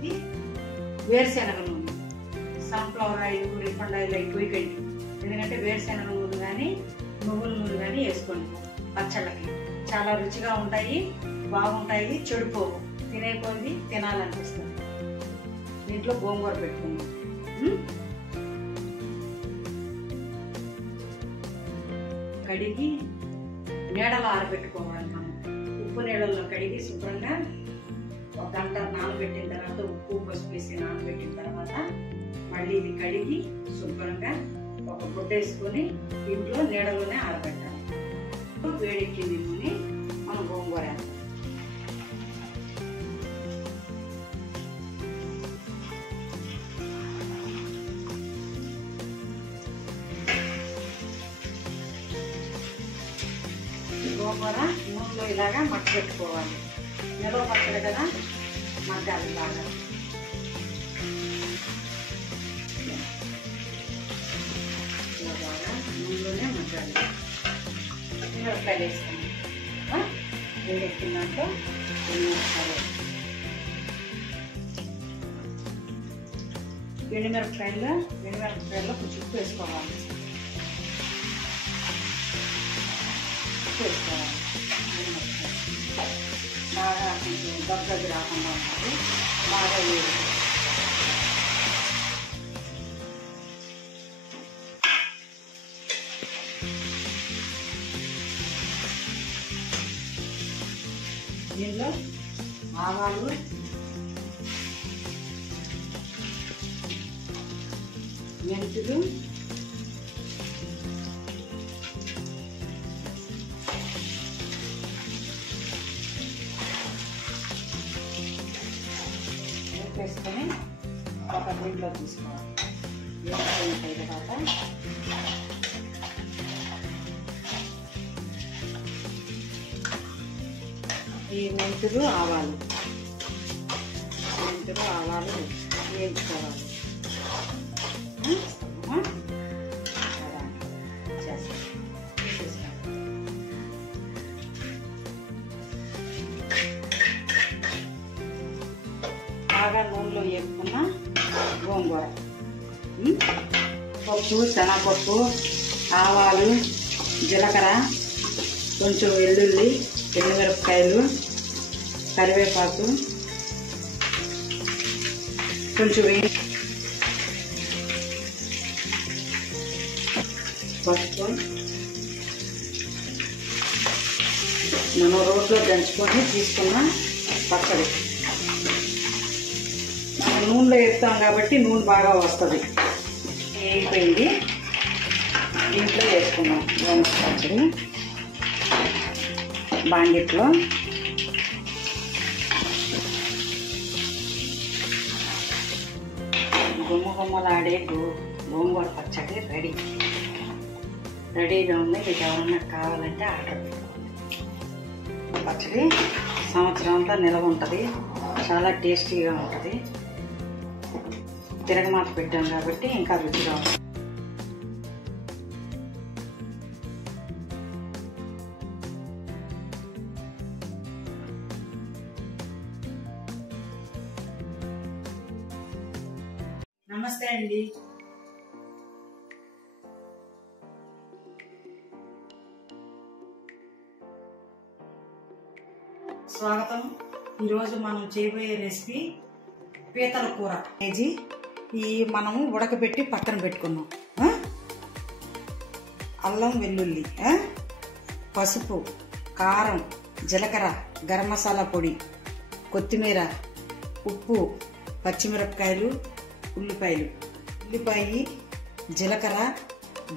ఇది వేరుశెనగ నూనె, సన్ఫ్లవర్ ఆయిల్, రిఫండ్ ఆయిల్ అయిపోయికండి. ఎందుకంటే వేరుశెనగ నూనె కానీ నువ్వుల నూనె కానీ వేసుకోండి. పచ్చళ్ళకి చాలా రుచిగా ఉంటాయి, బాగుంటాయి, చెడిపోవు. తినే కొద్ది తినాలనిపిస్తుంది. దీంట్లో గోంగూర పెట్టుకుందాం. కడిగి నీడలో ఆరబెట్టుకోవాలి. మనం ఉప్పు నీళ్ళల్లో కడిగి శుభ్రంగా 1 గంట నానబెట్టిన తర్వాత, ఉప్పు పసుపు వేసి నానబెట్టిన తర్వాత మళ్ళీ ఇది కడిగి శుభ్రంగా ఒక గుడ్డ వేసుకొని ఇంట్లో నీడలోనే ఆరబెట్టాలి. వేడెక్కింది నూనె, మనం గోంగూర నూనెలో ఇలాగా మగ్గపెట్టుకోవాలి. నిలవ పచ్చడి కదా, మగ్గాలి బాగా. బాగా నూనెలోనే మగ్గాలి. మిరపకాయలు వేసుకోండి. వేడెక్కినాక ఎండుమిరపకాయల్లో కొంచెం ఉప్పు వేసుకోవాలి. వేసుకోవాలి బాగా, కొంచెం దగ్గరకి రాకుండా ఉంటుంది. బాగా వేడి దీనిలో ఆవాలు, మెంతులు, వేసుకొని ఒక గిన్నెలో తీసుకోవాలి. వేసుకొని తర్వాత ఈ మెంతులు ఆవాలు వేయించుకోవాలి. బాగా నూనెలో వేపుకున్న గోంగూర, పప్పు, శనగపప్పు, ఆవాలు, జీలకర్ర, కొంచెం వెల్లుల్లి, ఎండుమిరపకాయలు, కరివేపాకు, కొంచెం పసుపు మనం రోట్లో దంచుకొని తీసుకున్న పచ్చడి. మనం నూనెలో వేస్తాం కాబట్టి నూనె బాగా వస్తుంది. వేగిపోయింది, దీంట్లో వేసుకున్నాం గోంగూర పచ్చడి. బాండిట్లో గుమ్మగుమ్మలాడే గోంగూర పచ్చడి రెడీగా ఉంది. మీకు ఎవరన్నా కావాలంటే ఆర్డర్ పెట్టుకోండి. పచ్చడి సంవత్సరం అంతా నిల్వ ఉంటుంది, చాలా టేస్టీగా ఉంటుంది. తిరగమాత పెట్టాం కాబట్టి ఇంకా రుచిగా ఉంటుంది. నమస్తే అండి. స్వాగతం. ఈరోజు మనం చేయబోయే రెసిపీ పీతల కూర కేజీ ఈ మనము ఉడకబెట్టి పక్కన పెట్టుకున్నాం. అల్లం వెల్లుల్లి, పసుపు, కారం, జీలకర్ర, గరం మసాలా పొడి, కొత్తిమీర, ఉప్పు, పచ్చిమిరపకాయలు, ఉల్లిపాయ, జీలకర్ర,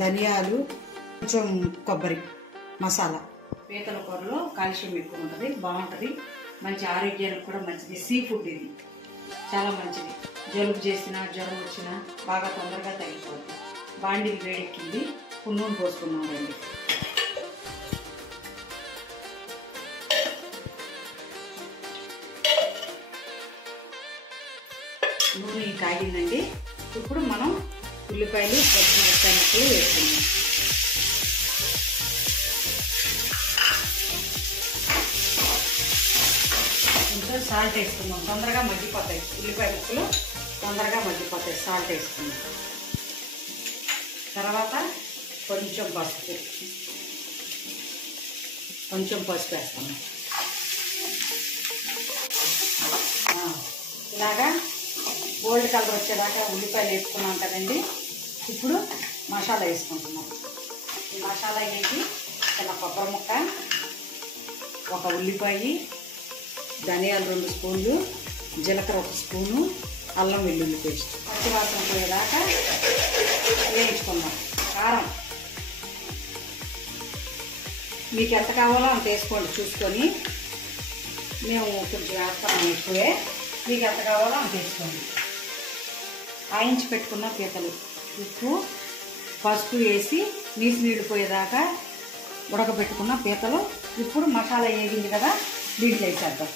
ధనియాలు, కొంచెం కొబ్బరి మసాలా. పీతల కూరలో కాల్షియం ఎక్కువ ఉంటుంది, బాగుంటుంది, మంచి ఆరోగ్యానికి కూడా మంచిది. సీ ఫుడ్ ఇది చాలా మంచిది. జలుబు చేసినా జ్వరం వచ్చినా బాగా తొందరగా తగ్గిపోతుంది. బాండిల్ వేడెక్కింది, నూనె పోసుకున్నామండి. నూనె కాగిందండి. ఇప్పుడు మనం ఉల్లిపాయలు, పచ్చిమిరపకాయ ముక్కలు వేసుకున్నాం. కొంచెం సాల్ట్ వేసుకున్నాం, తొందరగా మగ్గిపోతాయి. ఉల్లిపాయ ముక్కలు తొందరగా మగ్గిపోతాయి సాల్ట్ వేసుకున్నాం. తర్వాత కొంచెం పసుపు వేస్తున్నాం. ఇలాగా గోల్డ్ కలర్ వచ్చేదాకా ఉల్లిపాయలు వేసుకున్నాం కదండి. ఇప్పుడు మసాలా వేసుకుంటున్నాం. ఈ మసాలా వేసి చిన్న కొబ్బరి ముక్క, ఒక ఉల్లిపాయ, ధనియాలు 2 స్పూన్లు, జీలకర్ర 1 స్పూను, అల్లం వెల్లుల్లి పేస్ట్ పచ్చివాసన పోయేదాకా వేయించుకున్నాం. కారం మీకు ఎంత కావాలో అంత వేసుకోండి చూసుకొని. మేము కొంచెం వేస్తాము ఎక్కువే, మీకు ఎంత కావాలో అంత వేసుకోండి. ఆయించి పెట్టుకున్న పీతలు, ఉప్పు, పసుపు వేసి నీళ్ళు పోయేదాకా ఉడకబెట్టుకున్న పీతలు. ఇప్పుడు మసాలా వేగింది కదా, దీంట్లో వేసేద్దాం.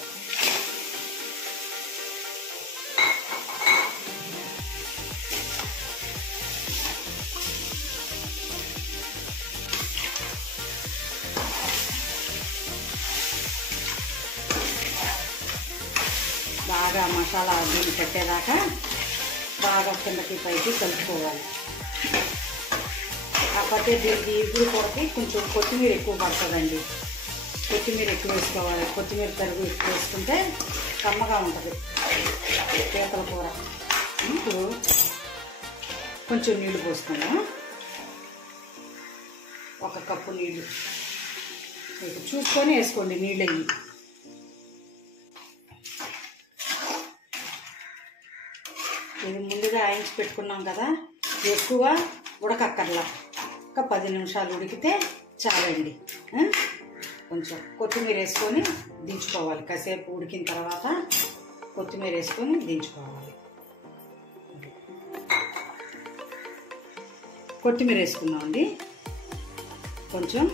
బాగా మసాలా దీన్ని పెట్టేదాకా బాగా కిందకి పైకి కలుపుకోవాలి. కాకపోతే దీనికి ఇప్పుడు కూరకి కొంచెం కొత్తిమీర ఎక్కువ పడుతుందండి. కొత్తిమీర ఎక్కువ వేసుకోవాలి. కొత్తిమీర తరుగు ఎక్కువ వేసుకుంటే కమ్మగా ఉంటుంది పీతల కూర. ఇప్పుడు కొంచెం నీళ్లు పోసుకున్నాం. 1 కప్పు నీళ్లు చూసుకొని వేసుకోండి నీళ్ళు అయ్యి. ఇది ముందుగా ఆయించి పెట్టుకున్నాం కదా, ఎక్కువ ఉడకక్కర్లా, ఒక 10 నిమిషాలు ఉడికితే చాలండి. కొంచెం కొత్తిమీర వేసుకొని దించుకోవాలి. కాసేపు ఉడికిన తర్వాత కొత్తిమీర వేసుకొని దించుకోవాలి. కొత్తిమీర వేసుకున్నామండి. కొంచెం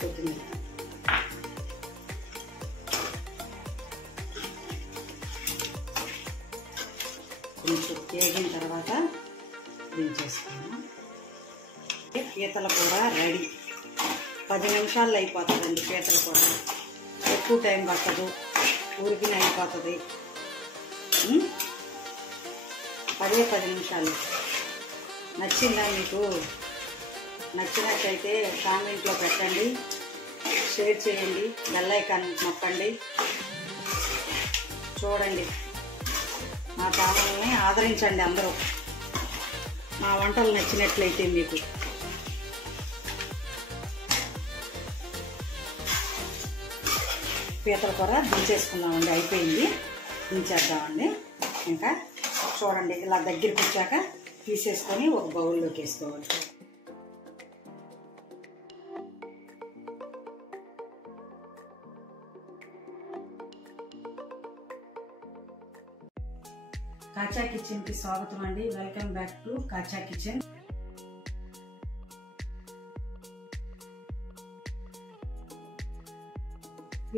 కొత్తిమీర కొంచెం వేగిన తర్వాత దించేసుకున్నాం. పీతల కూర రెడీ. 10 నిమిషాల్లో అయిపోతుందండి పీతల కూర. ఎక్కువ టైం పట్టదు, ఊరికినే అయిపోతుంది. 10 నిమిషాలు. నచ్చిందా మీకు? నచ్చినట్లయితే కామెంట్లో పెట్టండి, షేర్ చేయండి, బెల్ ఐకాన్ నొక్కండి. చూడండి, మా ఛానల్ని ఆదరించండి అందరూ. మా వంటలు నచ్చినట్లయితే మీకు. పీతల కూర దించేసుకున్నామండి, అయిపోయింది. దించేద్దామండి. ఇంకా చూడండి, ఇలా దగ్గరికి వచ్చాక తీసేసుకొని ఒక బౌల్లోకి వేసుకోవాలి. కాచా కిచెన్కి స్వాగతం అండి. Welcome back to Kacha kitchen.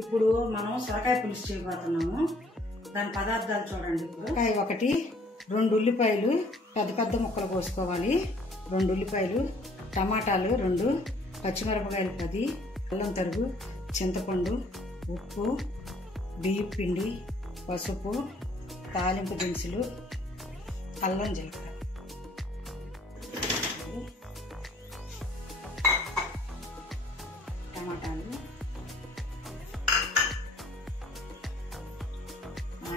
ఇప్పుడు మనం సొరకాయ పులుసు చేయబోతున్నాము. దాని పదార్థాలు చూడండి. ఇప్పుడు సొరకాయ 1, 2 ఉల్లిపాయలు పెద్ద పెద్ద ముక్కలు కోసుకోవాలి, 2 ఉల్లిపాయలు, టమాటాలు 2, పచ్చిమిరపకాయలు 10, అల్లం తరుగు, చింతపండు, ఉప్పు, బియ్యం పిండి, పసుపు, తాలింపు దినుసులు, అల్లం, జీలకర్ర. టమాటాలు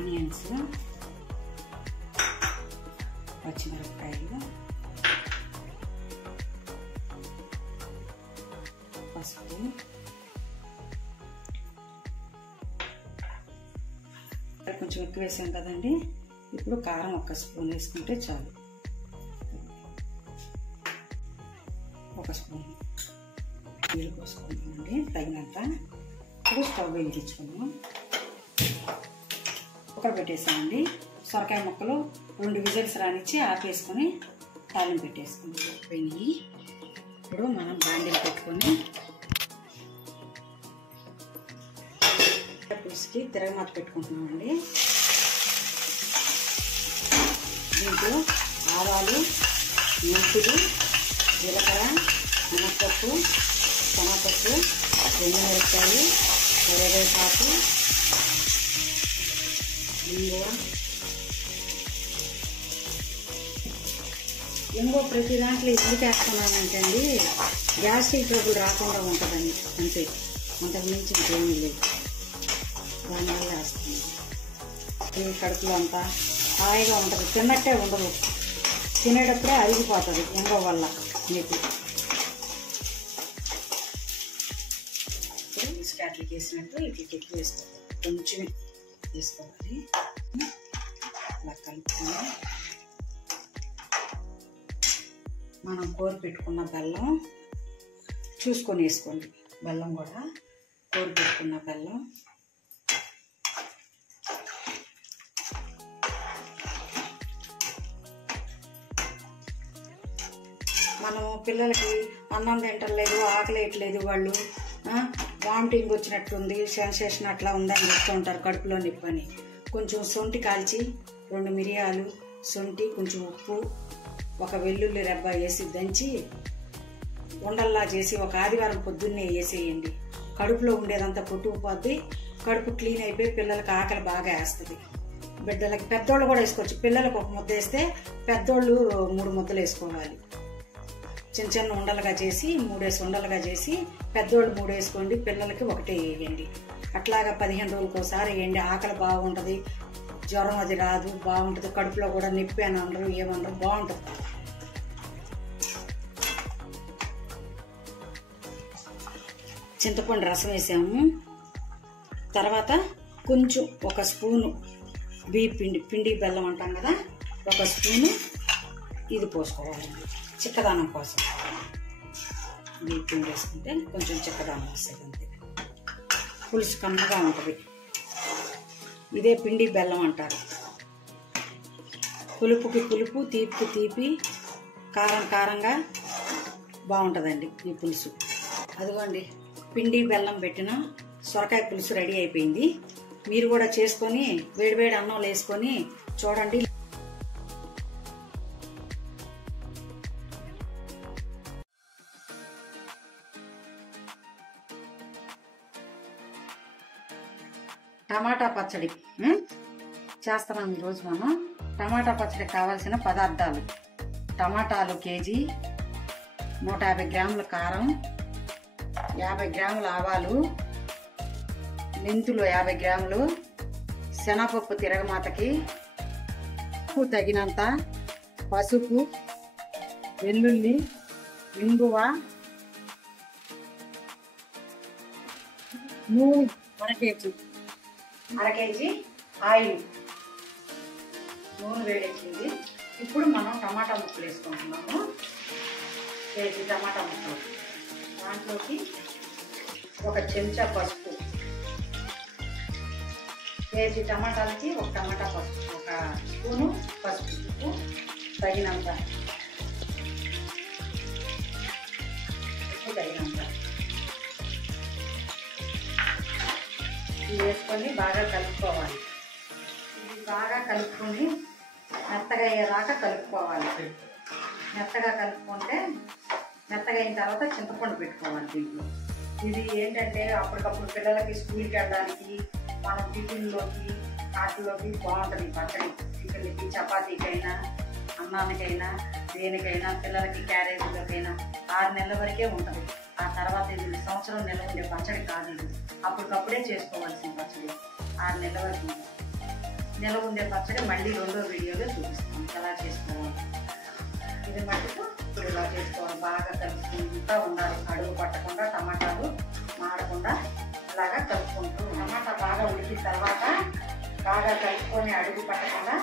ఆనియన్స్, పచ్చిమిరపకాయలు, పసుపు, కొంచెం ఎక్కువ వేసాం కదండి. ఇప్పుడు కారం 1 స్పూన్ వేసుకుంటే చాలు. 1 స్పూన్ నీళ్ళు పోసుకుంటామండి తగినంత. ఇప్పుడు స్టవ్ వెలిగించుకున్నాం. కుక్కర్ పెట్టేసామండి. సొరకాయ ముక్కలు 2 విజిల్స్ రానిచ్చి ఆపేసుకొని తాలింపు పెట్టేసుకున్నాం. పోయినాయి. ఇప్పుడు మనం బాండీలు పెట్టుకొని పులుసుకి తిరగమాత పెట్టుకుంటున్నామండి. దీంట్లో ఆవాలు, మెంతులు, జీలకర్ర, మినపప్పు, శనగపప్పు, ఎండుమిరపకాయలు, కరివేపాకు, ఇంకో ప్రతి దాంట్లో ఎందుకు వేస్తున్నానంటే అండి, గ్యాస్ట్రిక్ ట్రబుల్ రాకుండా ఉంటుందండి. అంతే, అంతకు మించి ఇంకేమీ లేదు. దానివల్ల వేస్తున్నాను. కడుపులో అంతా హాయిగా ఉంటుంది, తిన్నట్టే ఉండదు. తినేటప్పుడే అరిగిపోతుంది ఎంగో వల్ల మీకు. స్టార్ట్లకి వేసినట్టు ఇట్లకి ఎక్కువ వేసుకోవాలి. కొంచెమే వేసుకోవాలి. అలా కలుపుకొని మనం కూర పెట్టుకున్న బెల్లం చూసుకొని వేసుకోండి. బెల్లం కూడా కూర పెట్టుకున్న బెల్లం, మనం పిల్లలకి అన్నం తింటలేదు, ఆకలి వేయట్లేదు, వాళ్ళు వామిటింగ్ వచ్చినట్టుంది, సెన్సేషన్ అట్లా ఉందని చెప్తూ ఉంటారు, కడుపులో నొప్పి అని. కొంచెం శొంఠి కాల్చి 2 మిరియాలు, శొంఠి, కొంచెం ఉప్పు, 1 వెల్లుల్లి రెబ్బ వేసి దంచి ఉండల్లా చేసి ఒక ఆదివారం పొద్దున్నే వేసేయండి. కడుపులో ఉండేదంతా కొట్టుకుపోద్ది, కడుపు క్లీన్ అయిపోయి పిల్లలకి ఆకలి బాగా వేస్తుంది. బిడ్డలకి, పెద్దోళ్ళు కూడా వేసుకోవచ్చు. పిల్లలకు 1 ముద్ద వేస్తే పెద్దోళ్ళు 3 ముద్దలు వేసుకోవాలి. చిన్న చిన్న ఉండలుగా చేసి 3 ఉండలుగా చేసి పెద్దోళ్ళు 3 వేసుకోండి, పిల్లలకి 1 వేయండి. అట్లాగా 15 రోజులకు ఒకసారి వేయండి. ఆకలి బాగుంటుంది, జ్వరం అది రాదు, బాగుంటుంది. కడుపులో కూడా నొప్పి అని అనరు, ఏమనరు, బాగుంటుంది. చింతపండు రసం వేసాము. తర్వాత కొంచెం 1 స్పూను పిండి బెల్లం అంటాం కదా, 1 స్పూను ఇది పోసుకోవాలి చిక్కదానం కోసం. పిండి వేసుకుంటే కొంచెం చిక్కదానం వస్తుంది అంతే. పులుసు కమ్మగా ఉంటుంది. ఇదే పిండి బెల్లం అంటారు. పులుపుకి పులుపు, తీపికి తీపి, కారం కారంగా బాగుంటుందండి ఈ పులుసు. అదిగోండి, పిండి బెల్లం పెట్టిన సొరకాయ పులుసు రెడీ అయిపోయింది. మీరు కూడా చేసుకొని వేడివేడి అన్నంలో వేసుకొని చూడండి. టమాటా పచ్చడి చేస్తున్నాం ఈరోజు మనం. టమాటా పచ్చడి కావాల్సిన పదార్థాలు: టమాటాలు కేజీ, 150 గ్రాముల కారం, 50 గ్రాముల ఆవాలు, మెంతులు 50 గ్రాములు, శనగపప్పు తిరగమాతకి, ఉప్పు తగినంత, పసుపు, వెల్లుల్లి, ఇంగువ, నూనె 1 కేజీ ఆయిల్. నూనె వేడెక్కింది. ఇప్పుడు మనం టమాటా ముక్కలు వేసుకుంటున్నాము. కేజీ టమాటా ముక్కలు. దాంట్లోకి 1 చెంచా పసుపు. కేజీ టమాటాలకి 1 టమాటా పసుపు, 1 స్పూను పసుపు, ఉప్పు తగినంత, ఉప్పు తగినంత వేసుకొని బాగా కలుపుకోవాలి. ఇది బాగా కలుపుకొని మెత్తగా అయ్యేదాకా కలుపుకోవాలి. మెత్తగా కలుపుకుంటే మెత్తగా అయిన తర్వాత చింతపండు పెట్టుకోవాలి దీంట్లో. ఇది ఏంటంటే అప్పటికప్పుడు పిల్లలకి స్కూల్కి వెళ్ళడానికి, మనం టిఫిన్లోకి వాటిలోకి బాగుంటుంది పచ్చడి. టిఫిన్లకి, చపాతీకైనా, అన్నానికైనా, దేనికైనా, పిల్లలకి క్యారేజీలోకైనా 6 నెలల వరకే ఉంటుంది. ఆ తర్వాత ఇది సంవత్సరం నిల్వ ఉండే పచ్చడి కాదు. ఇది అప్పటికప్పుడే చేసుకోవాల్సిన పచ్చడి. 6 నెలల వరకు ఉంటుంది. నిలవ ఉండే పచ్చడి మళ్ళీ రెండో వీడియోలో చూపిస్తాం ఎలా చేసుకోవాలి. ఇది మటుకు ఇప్పుడు ఇలా చేసుకోవాలి. బాగా కలుపుకుంటూ ఉండాలి, అడుగు పట్టకుండా, టమాటాలు మాడకుండా ఇలాగా కలుపుకుంటూ. టమాటా బాగా ఉడికిన తర్వాత బాగా కలుపుకొని అడుగు పట్టకుండా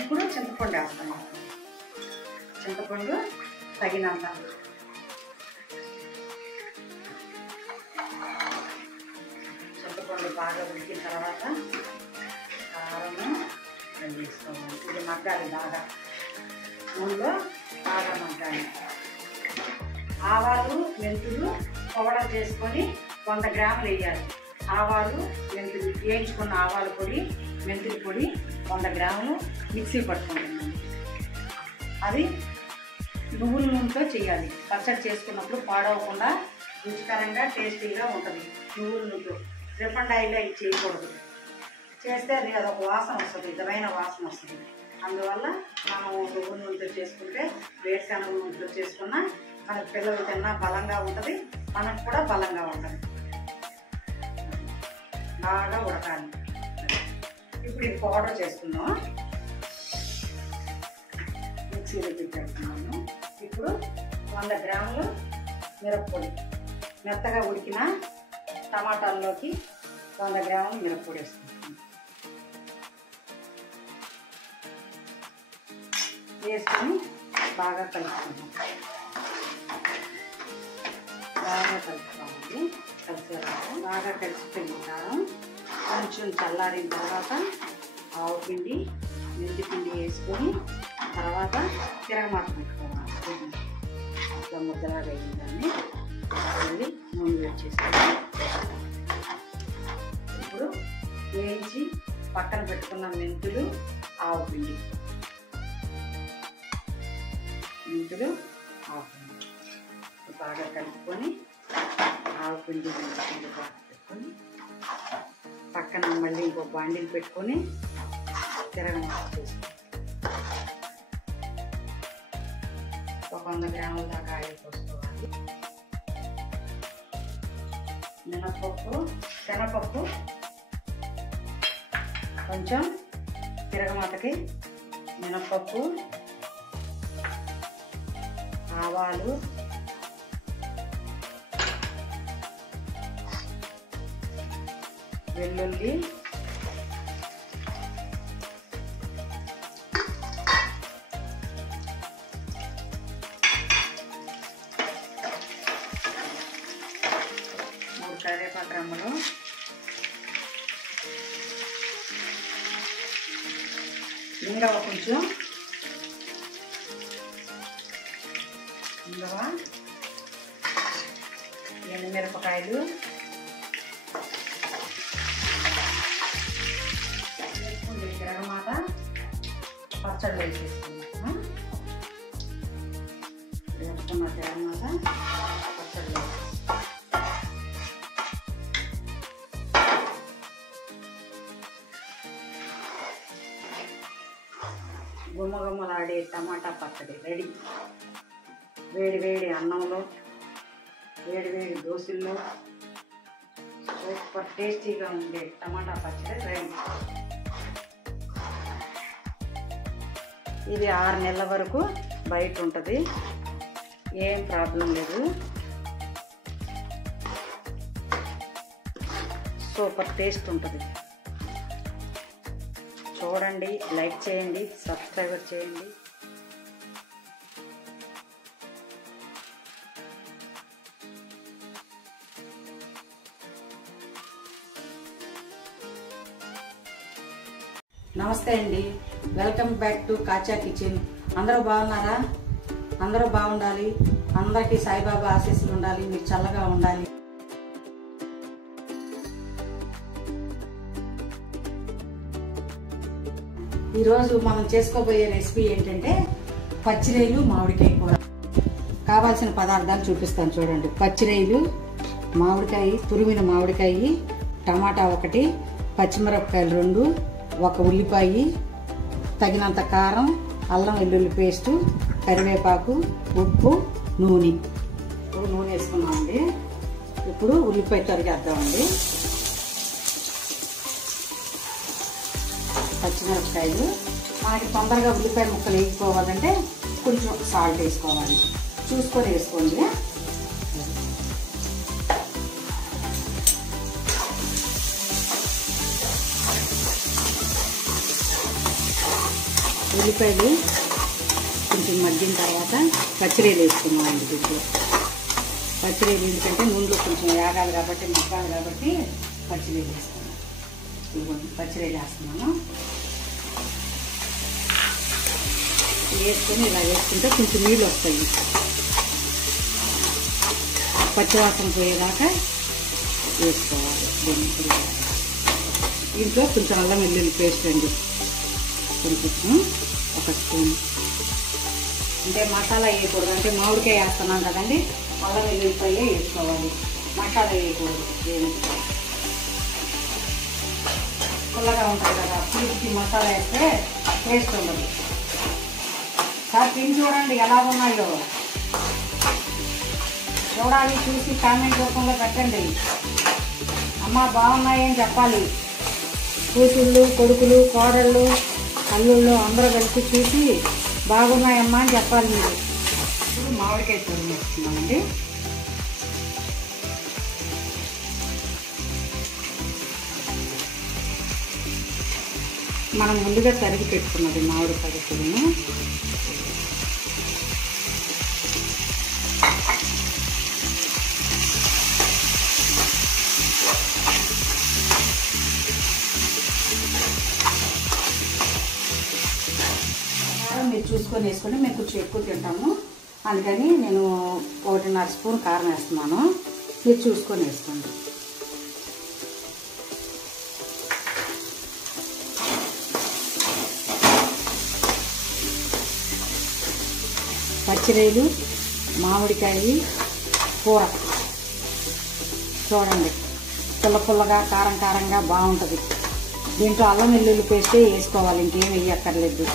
ఇప్పుడు చింతపండు వేస్తాం. చింతపండు తగినంత. చింతపండు బాగా ఉడికిన తర్వాత కారము వేసుకోవాలి. ఇది మగ్గాలి బాగా, నూనెలో బాగా మగ్గాలి. ఆవాలు మెంతులు పౌడర్ చేసుకొని 100 గ్రాములు వేయాలి. ఆవాలు మెంతులు వేయించుకున్న ఆవాల పొడి, మెంతుల పొడి 100 గ్రాములు మిక్సీ పట్టుకుంటున్నాను. అది నువ్వుల నూనెతో చేయాలి. పచ్చడి చేసుకున్నప్పుడు పాడవకుండా రుచికరంగా టేస్టీగా ఉంటుంది. నువ్వుల నూనెతో, రిఫండ్ ఆయిల్ ఇది చేయకూడదు. చేస్తే అది అదొక వాసన వస్తుంది, విధమైన వాసన వస్తుంది. అందువల్ల మనం నువ్వుల నూనెతో చేసుకుంటే, వేరుశనగ నూనెతో చేసుకున్నా మనకు పిల్లలు తిన్నా బలంగా ఉంటుంది, మనకు కూడా బలంగా ఉంటుంది. బాగా ఉడకాలి. ఇప్పుడు ఇది పౌడర్ చేసుకుందాం. మిక్సీలో పెట్టుకున్నాను. ఇప్పుడు 100 గ్రాములు మిరప్పొడి, మెత్తగా ఉడికిన టమాటాల్లోకి 100 గ్రాములు మిరప్పొడి వేసుకుంటాను. వేసుకొని బాగా కలుపుకుంటాం. బాగా కలుపుకోవాలి. కలిసేలాగా బాగా కలిసిపోయిన కొంచెం చల్లారిన తర్వాత ఆవు పిండి, మెంతి పిండి వేసుకొని తర్వాత తిరగమాత పెట్టుకోవాలి. ఇట్లా ముద్దలాగా అయ్యిందని మళ్ళీ నూనె వేడి చేసుకొని ఇప్పుడు వేయించి పక్కన పెట్టుకున్న మెంతులు, ఆవు పిండి, ఆవు పిండి బాగా కలుపుకొని ఆవు పిండి బాగా పెట్టుకొని పక్కన మళ్ళీ ఇంకో బాండీలు పెట్టుకొని తిరగమాత చేసుకోవాలి. 100 గ్రాముల దాకా ఆయిల్ పోసుకోవాలి. మినపప్పు, శనగపప్పు కొంచెం తిరగమాతకి, మినపప్పు, ఆవాలు, వెల్లుల్లి, కరివేపాకు రెమ్మలు, ఇంగవ కొంచెం, ఇంగవ, ఎండుమిరపకాయలు, తిరగమాత పచ్చడి వేసేసుకున్నాం. వేసుకున్న తిరగమాత పచ్చడి వేసేసి గుమ్మగుమ్మలాడే టమాటా పచ్చడి రెడీ. వేడి వేడి అన్నంలో, వేడి వేడి దోశల్లో సూపర్ టేస్టీగా ఉండే టమాటా పచ్చడి రెడీ. ఇది 6 నెలల వరకు బయట ఉంటుంది, ఏం ప్రాబ్లం లేదు. సూపర్ టేస్ట్ ఉంటుంది. చూడండి, లైక్ చేయండి, సబ్స్క్రైబ్ చేయండి. నమస్తే అండి, welcome back to Kacha kitchen. అందరూ బాగున్నారా? అందరూ బాగుండాలి. అందరికీ సాయిబాబా ఆశీస్సులు ఉండాలి. మీరు చల్లగా ఉండాలి. ఈరోజు మనం చేసుకోబోయే రెసిపీ ఏంటంటే పచ్చిరొయ్యలు, మామిడికాయ కూర. కావాల్సిన పదార్థాలు చూపిస్తాను చూడండి. పచ్చిరొయ్యలు, మామిడికాయ, తురిమిన మామిడికాయ, టమాటా 1, పచ్చిమిరపకాయలు 2, 1 ఉల్లిపాయ, తగినంత కారం, అల్లం వెల్లుల్లి పేస్టు, కరివేపాకు, ఉప్పు, నూనె. నూనె వేసుకున్నామండి. ఇప్పుడు ఉల్లిపాయ తరిగేద్దామండి. పచ్చిమిరపకాయలు. మనకి తొందరగా ఉల్లిపాయ ముక్కలు వేసుకోవాలంటే కొంచెం సాల్ట్ వేసుకోవాలి, చూసుకొని వేసుకోండి. ఉల్లిపాయలు కొంచెం మగ్గిన తర్వాత పచ్చిరేలు వేసుకున్నామండి. దీంట్లో పచ్చిరేలు ఎందుకంటే నూనెలో కొంచెం వేగాలి కాబట్టి, మగ్గాలి కాబట్టి పచ్చిరేలు వేసుకున్నాం. ఇదిగోండి పచ్చిరేలు వేస్తున్నాను. వేసుకొని ఇలా వేసుకుంటే కొంచెం నీళ్ళు వస్తాయి. పచ్చివాసన పోయేదాకా వేసుకోవాలి. దీంట్లో కొంచెం అల్లం వెల్లుల్లి పేస్ట్ అండి, కొంచెం ఒక స్పూన్. అంటే మసాలా వేయకూడదు, అంటే మామిడికాయ వేస్తున్నాం కదండి, అల్లం వెల్లుల్లిపాయ వేసుకోవాలి, మసాలా వేయకూడదు. పుల్లగా ఉంటుంది కదా, పులుపుకి మసాలా వేస్తే టేస్ట్ ఉండదు. సార్ తిని చూడండి ఎలా ఉన్నాయో, చూడాలి, చూసి కామెంట్ రూపంలో పెట్టండి. అమ్మ బాగున్నాయని చెప్పాలి. కూతుళ్ళు, కొడుకులు, కోడళ్ళు, అల్లుళ్ళు అందరూ కలిసి చూసి బాగున్నాయమ్మా అని చెప్పాలి మీరు. ఇప్పుడు మామిడికాయ తురుము వేస్తున్నామండి. మనం ముందుగా తరిగి పెట్టుకున్నది మామిడికాయ తురుము. మీరు చూసుకొని వేసుకొని, మేము కొంచెం ఎక్కువ తింటాము అందుకని నేను 1.5 స్పూన్ కారం వేస్తున్నాను. మీరు చూసుకొని వేసుకోండి. పచ్చిరేలు మామిడికాయ కూర చూడండి, పుల్లగా కారం కారంగా బాగుంటుంది. దీంట్లో అల్లం వెల్లుల్లి పేస్టే వేసుకోవాలి, ఇంకేం వేయక్కర్లేదు.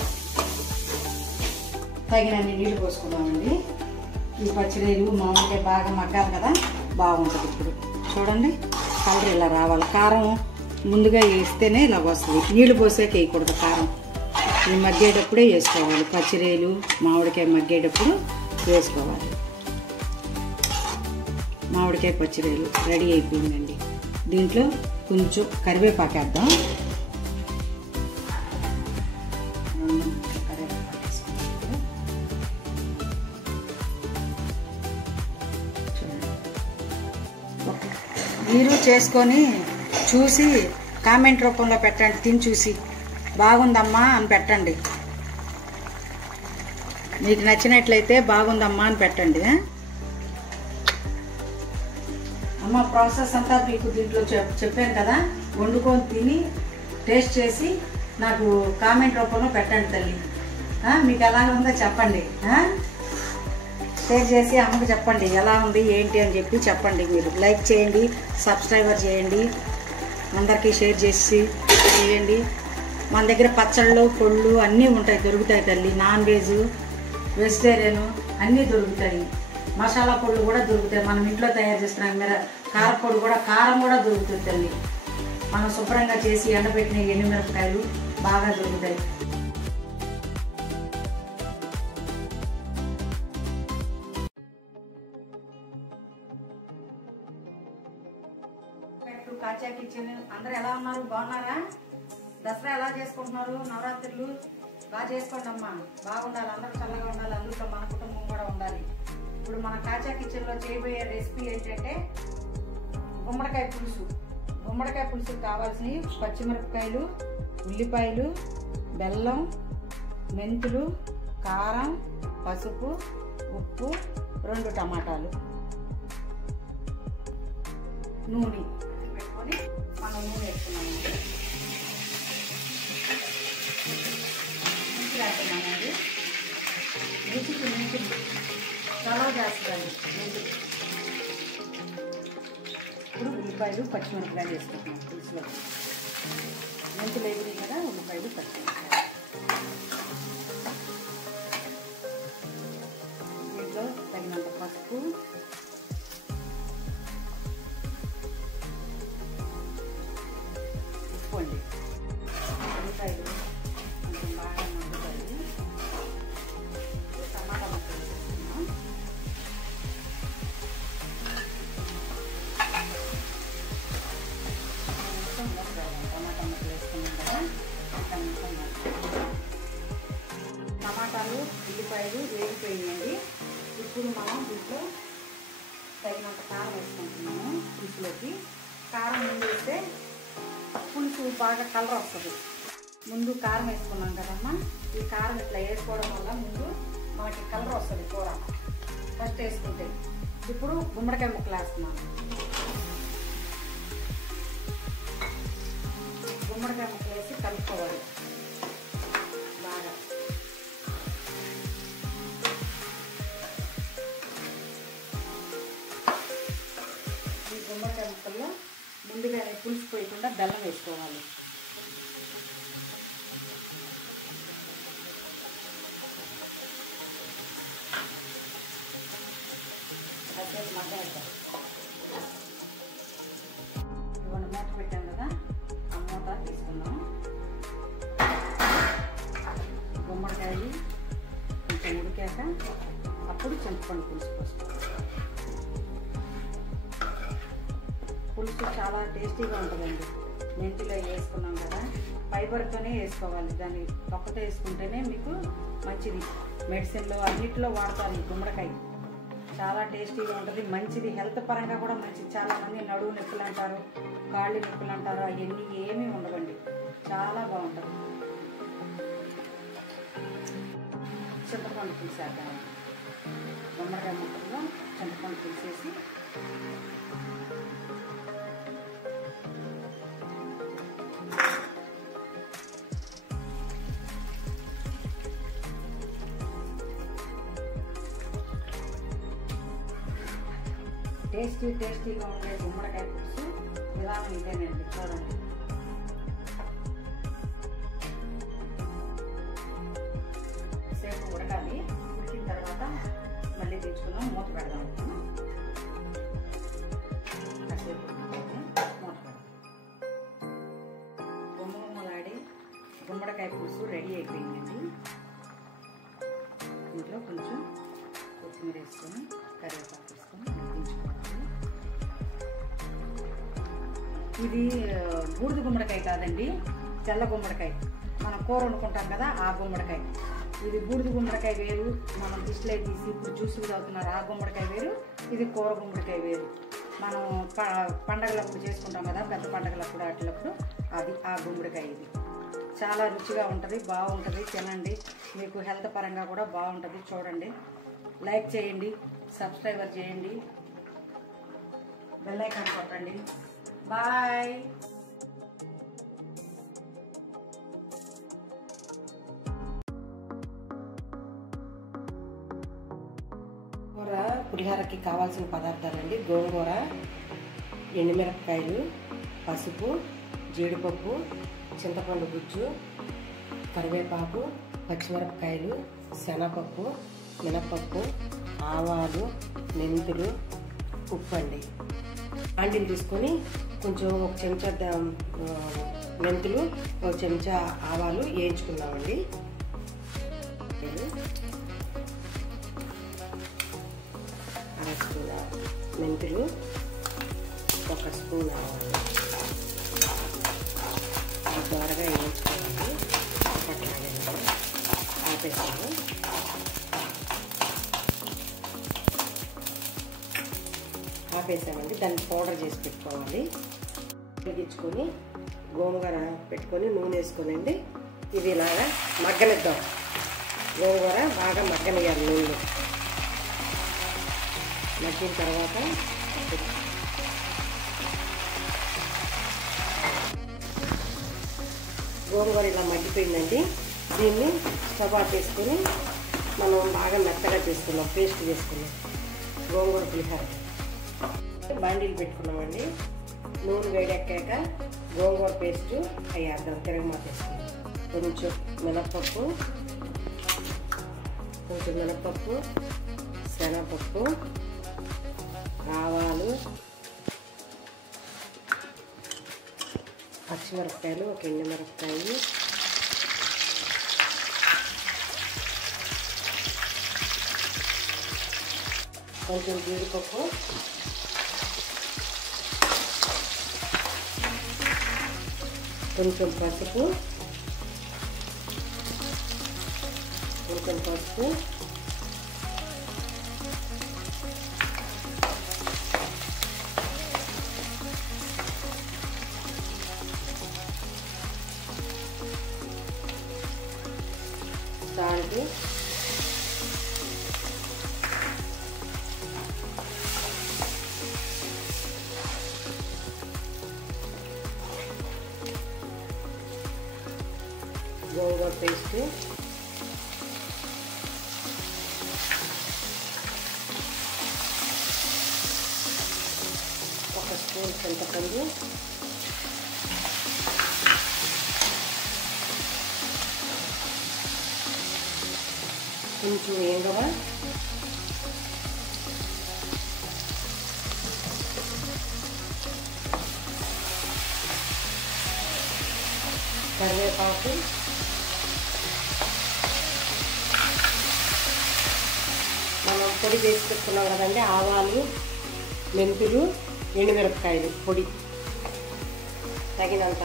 తగినన్ని నీళ్ళు పోసుకున్నామండి. ఈ పచ్చిరేలు మామిడికాయ బాగా మగ్గాలి కదా, బాగుంటుంది. ఇప్పుడు చూడండి కలర్ ఇలా రావాలి. కారం ముందుగా వేస్తేనే ఇలా వస్తుంది, నీళ్ళు పోసాక వేయకూడదు. కారం ఈ మగ్గేటప్పుడే వేసుకోవాలి. పచ్చిరేలు మామిడికాయ మగ్గేటప్పుడు వేసుకోవాలి. మామిడికాయ పచ్చిరేలు రెడీ అయిపోయిందండి. దీంట్లో కొంచెం కరివేపాకు వేద్దాం. మీరు చేసుకొని చూసి కామెంట్ రూపంలో పెట్టండి. తిని చూసి బాగుందమ్మా అని పెట్టండి. మీకు నచ్చినట్లయితే బాగుందమ్మా అని పెట్టండి. అమ్మ ప్రాసెస్ అంతా మీకు దీంట్లో చెప్పాను కదా, వండుకొని తిని టేస్ట్ చేసి నాకు కామెంట్ రూపంలో పెట్టండి తల్లి. మీకు ఎలా ఉందో చెప్పండి. షేర్ చేసి అమ్మకి చెప్పండి ఎలా ఉంది ఏంటి అని చెప్పి చెప్పండి. మీరు లైక్ చేయండి, సబ్స్క్రైబర్ చేయండి, అందరికీ షేర్ చేసి చేయండి. మన దగ్గర పచ్చళ్ళు పొళ్ళు అన్నీ ఉంటాయి, దొరుకుతాయి తల్లి. నాన్ వెజ్, వెజిటేరియన్ అన్నీ దొరుకుతాయి. మసాలా పొళ్ళు కూడా దొరుకుతాయి. మనం ఇంట్లో తయారు చేస్తున్నాం. మీరు కారపొడి కూడా, కారం కూడా దొరుకుతుంది తల్లి. మనం శుభ్రంగా చేసి ఎండబెట్టిన ఎండుమిరపకాయలు బాగా దొరుకుతాయి. కాచా కిచెన్ అందరూ ఎలా ఉన్నారు? బాగున్నారా? దసరా ఎలా చేసుకుంటున్నారు? నవరాత్రులు బాగా చేసుకోండి అమ్మా. బాగుండాలి, అందరూ చల్లగా ఉండాలి, అందులో మన కుటుంబం కూడా ఉండాలి. ఇప్పుడు మన కాచా కిచెన్ లో చేయబోయే రెసిపీ ఏంటంటే గుమ్మడికాయ పులుసు. గుమ్మడికాయ పులుసుకు కావాల్సినవి పచ్చిమిరపకాయలు, ఉల్లిపాయలు, బెల్లం, మెంతులు, కారం, పసుపు, ఉప్పు, 2 టమాటాలు, నూనె పెట్టుకొని మనం నూనె వేసుకున్నామండి. మెంతులు వేస్తున్నామండి. మెంతులు చలవ చేస్తుందండి మెంతులు. ఇప్పుడు ఉల్లిపాయలు, పచ్చిమిరపకాయలు వేసుకుంటున్నాం పులుసులో. మెంతులు వేగినాయి కదా, ఉల్లిపాయలు, పచ్చిమిరపకాయలు. దీంట్లో తగినంత పసుపు, ఉప్పు అండి. ఉల్లిపాయలు ఉల్లిపాయలు వేగిపోయినాయండి. ఇప్పుడు మనం దీంట్లో తగినంత కారం వేసుకుంటున్నాము. పులుసులోకి కారం ముందు వేస్తే పులుసు బాగా కలర్ వస్తుంది. ముందు కారం వేసుకున్నాం కదమ్మా, ఈ కారం ఇట్లా వేసుకోవడం వల్ల ముందు మనకి కలర్ వస్తుంది కూర ఫస్ట్ వేసుకుంటే. ఇప్పుడు గుమ్మడికాయ ముక్కలు వేస్తున్నాను. గుమ్మడికాయ ముక్కలు వేసి కలుపుకోవాలి బాగా. ఈ గుమ్మడికాయ ముక్కల్లో ముందుగానే పులుసు పోయకుండా బెల్లం వేసుకోవాలి. ఇవన్నీ మూత పెట్టాం కదా, ఆ మూత తీసుకున్నాం. గుమ్మడికాయలు కొంచెం ఉడికాక అప్పుడు చింతపండు పులుసు పోసుకోవాలి. పులుసు చాలా టేస్టీగా ఉంటుందండి. మెంతిలో వేసుకున్నాం కదా, ఫైబర్తోనే వేసుకోవాలి. దాన్ని తొక్కతో వేసుకుంటేనే మీకు మంచిది. మెడిసిన్లో అన్నిటిలో వాడతారు ఈ గుమ్మడికాయ. చాలా టేస్టీగా ఉంటుంది, మంచిది. హెల్త్ పరంగా కూడా మంచిది. చాలామంది నడువు నొప్పులు అంటారు, కాళ్ళు నొప్పులు అంటారు, అవన్నీ ఏమీ ఉండవండి. చాలా బాగుంటుంది. చింతపండు పులుసు వేద్దాం. గుమ్మడికాయ ముక్కల్లో చింతపండు పులుసు వేసి టేస్టీగా ఉండే గుమ్మడికాయ పులుసు విధానం ఇదేనండి. చూడండి, సేపు ఉడకాలి. ఉడికిన తర్వాత మళ్ళీ తెచ్చుకున్నాం, మూత పెడదాం. కాసేపు మూత పెడదాం. గుమ్మలాడి గుమ్మడికాయ పులుసు రెడీ అయిపోయిందండి. ఇంట్లో కొంచెం కొత్తిమీర వేసుకొని కరివేపాకు వేసుకొని ఉడికించుకోవాలి. ఇది బూడిద గుమ్మడికాయ కాదండి, తెల్ల గుమ్మడికాయ. మనం కూర వండుకుంటాం కదా, ఆ గుమ్మడికాయ. ఇది బూడిద గుమ్మడికాయ వేరు, మనం డిస్ప్లే తీసి ఇప్పుడు జ్యూసులు తాగుతున్నారు, ఆ గుమ్మడికాయ వేరు. ఇది కూర గుమ్మడికాయ వేరు. మనం పండగలప్పుడు చేసుకుంటాం కదా, పెద్ద పండగలప్పుడు అట్లప్పుడు, అది ఆ గుమ్మడికాయ. ఇది చాలా రుచిగా ఉంటుంది, బాగుంటుంది. తినండి, మీకు హెల్త్ పరంగా కూడా బాగుంటుంది. చూడండి, లైక్ చేయండి, సబ్స్క్రైబర్ చేయండి, బెల్ ఐకాన్ కొట్టండి. బాయ్. కూర పులిహోరకి కావాల్సిన పదార్థాలండి: గోంగూర, ఎండుమిరపకాయలు, పసుపు, జీడిపప్పు, చింతపండు గుజ్జు, కరివేపాకు, పచ్చిమిరపకాయలు, శనగపప్పు, మినపప్పు, ఆవాలు, మెంతులు, ఉప్పు అండి. ఆండిల్ తీసుకొని కొంచెం ఒక చెంచా మెంతులు, ఒక చెంచా ఆవాలు వేయించుకున్నామండి. అర స్పూన్ మెంతులు, ఒక స్పూన్ ఆవాలు త్వరగా వేయించుకోవాలి. అట్లాగే ఆపేసాము. ఆపేసామండి. దాన్ని పౌడర్ చేసి పెట్టుకోవాలి. వెలిగించుకొని గోంగూర పెట్టుకొని నూనె వేసుకోనండి. ఇది ఇలాగా మగ్గనిద్దాం. గోంగూర బాగా మగ్గనియాలి నూనెలో. మగ్గిన తర్వాత గోంగూర ఇలా మగ్గిపోయిందండి. దీన్ని స్టవ్ ఆఫ్ చేసుకొని మనం బాగా మెత్తగా చేసుకున్నాం, పేస్ట్ చేసుకున్నాం గోంగూర పులిహోర. బాండీలు పెట్టుకున్నామండి. నూనె వేడెక్కాక గోంగూర పేస్ట్ అయ్యేద్దాం. తిరగమాత వేసుకున్నాం. కొంచెం మినపప్పు, శనగపప్పు, ఆవాలు, పచ్చిమిరపకాయలు, ఒక ఎండుమిరపకాయ, కొంచెం జీడిపప్పు, కొంచెం పసుపు, వేసుకోవడానికి. గోంగూర పేస్ట్, ఒక స్పూన్ చింతపండు, కొంచెం ఇంగువ, కరివేపాకు, మనం పొడి వేసి పెట్టుకున్నాం కదండి, ఆవాలు, మెంతులు, ఎండుమిరపకాయలు పొడి తగినంత.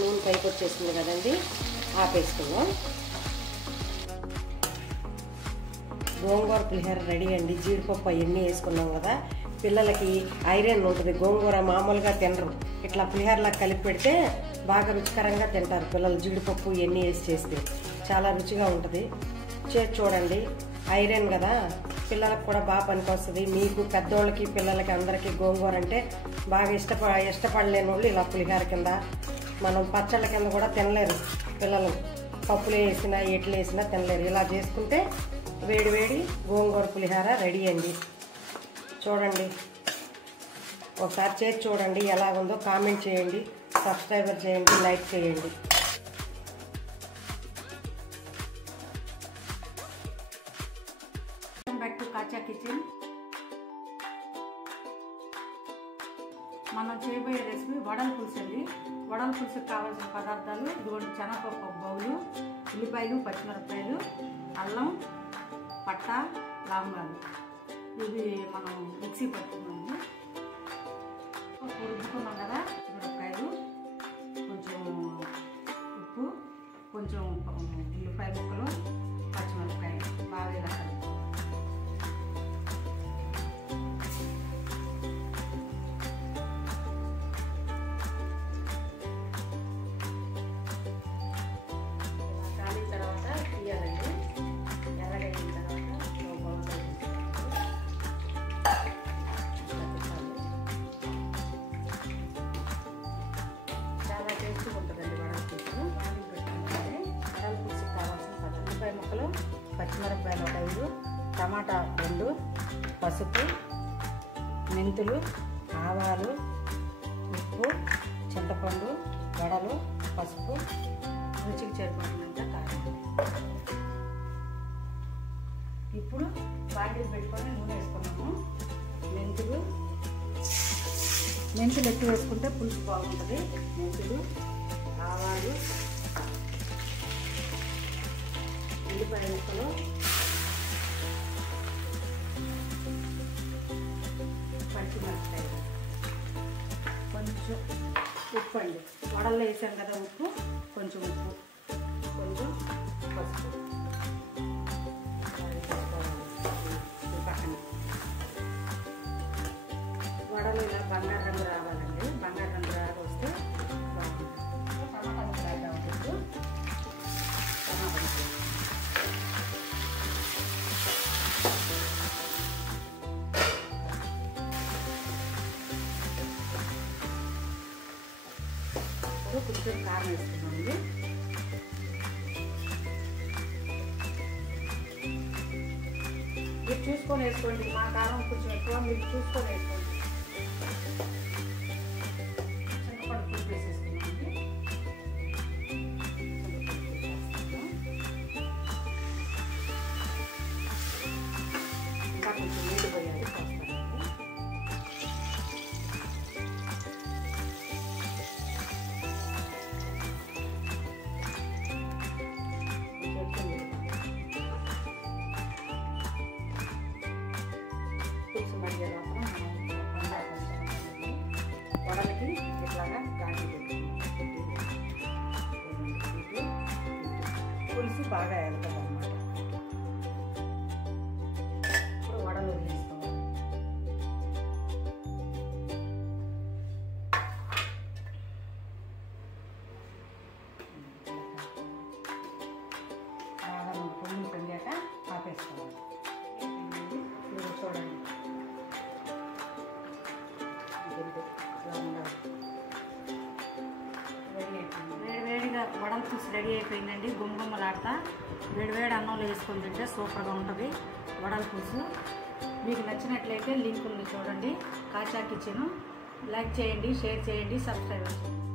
నూనె పైకి వచ్చేస్తుంది కదండి, ఆపేసుకుందాం. గోంగూర పులిహోర రెడీ అండి. జీడిపప్పు అవన్నీ వేసుకున్నాం కదా, పిల్లలకి ఐరన్ ఉంటుంది. గోంగూర మామూలుగా తినరు, ఇట్లా పులిహోరలా కలిపి పెడితే బాగా రుచికరంగా తింటారు పిల్లలు. జీడిపప్పు ఇవన్నీ వేసి చేస్తే చాలా రుచిగా ఉంటుంది. చేసి చూడండి. ఐరన్ కదా, పిల్లలకు కూడా బాగా పనికొస్తుంది. మీకు పెద్దోళ్ళకి పిల్లలకి అందరికీ గోంగూర అంటే బాగా ఇష్టపడలేని వాళ్ళు ఇలా పులిహోర కింద, మనం పచ్చళ్ళ కింద కూడా తినలేరు పిల్లలు. పప్పులు వేసినా ఎట్లు వేసినా తినలేరు. ఇలా చేసుకుంటే వేడి వేడి గోంగూర పులిహోర రెడీ అండి. చూడండి, ఒకసారి చేసి చూడండి, ఎలాగుందో కామెంట్ చేయండి, సబ్స్క్రైబర్ చేయండి, లైక్ చేయండి. Back to Kacha kitchen. మనం చేయబోయే రెసిపీ వడల పులుసు అండి. వడల పులుసుకు కావాల్సిన పదార్థాలు ఇదిగోండి: శనగపప్పు ఒక బౌలు, ఉల్లిపాయలు, పచ్చిమిరపకాయలు, అల్లం, పట్ట, లవంగాలు. ఇవి మనం మిక్సీ పట్టుకున్నాము. రుబ్బుకున్నాం కదా, మిరపకాయలు, కొంచెం ఉప్పు, కొంచెం ఉల్లిపాయ ముక్కలు, పచ్చిమిరపకాయలు బాగా ఇలా కలుపుకోవాలి. కాలిన తర్వాత తీయాలండి. ఎర్రగైన తర్వాత చాలా టేస్ట్గా ఉంటుందండి వడల పులుసు. వడల పులుసుకి కావాల్సిన ఉల్లిపాయ ముక్కలు, పచ్చిమిరపకాయలు 5, టమాటా 2, పసుపు, మెంతులు, ఆవాలు, ఉప్పు, చింతపండు, వడలు, పసుపు, రుచికి సరిపడినంత కారం. ఇప్పుడు బాండీ పెట్టుకొని నూనె వేసుకున్నాము. మెంతులు ఎక్కువ వేసుకుంటే పులుసు బాగుంటుంది. మెంతులు, ఆవాలు, ఉల్లిపాయ ముక్కలు, పచ్చిమిరపకాయలు, కొంచెం ఉప్పు అండి. వడల్లో వేసాం కదా ఉప్పు, కొంచెం ఉప్పు, కొంచెం పసుపు. పక్కన వడలు ఇలా బంగారు రంగు రావాలండి. బంగారు రంగు వస్తే బాగుంటుంది. టమాటా ముక్కలు వేద్దాం. టమాటా ముక్కలు కొంచెం కారం వేస్తున్నామండి. మీరు చూసుకొని వేసుకోండి. మా కారం కొంచెం ఎక్కువ, మీరు చూసుకొని వేసుకోండి. చిన్నపడి పులుపు వేసేసుకున్నామండి. ఇంకా కొంచెం నీళ్ళు పోయాలి. పులుసు మధ్య లోపల వడలకి ఇట్లాగా గాజు పెట్టుకుంటాం. బాగా వెళ్తాం అన్నమాట. ఇప్పుడు వడలు వేసుకోవాలి. బాగా పొంగి పొంగాక ఆపేసుకోవాలి. ఇప్పుడు చూడండి వేడివేడిగా వడల పులుసు రెడీ అయిపోయిందండి. గుమ్మలాడతా వేడివేడి అన్నంలో వేసుకొని తింటే సూపర్గా ఉంటుంది వడల పులుసు. మీకు నచ్చినట్లయితే లింక్ ఉంది చూడండి, కాచా కిచెన్. లైక్ చేయండి, షేర్ చేయండి, సబ్స్క్రైబ్ చేయండి.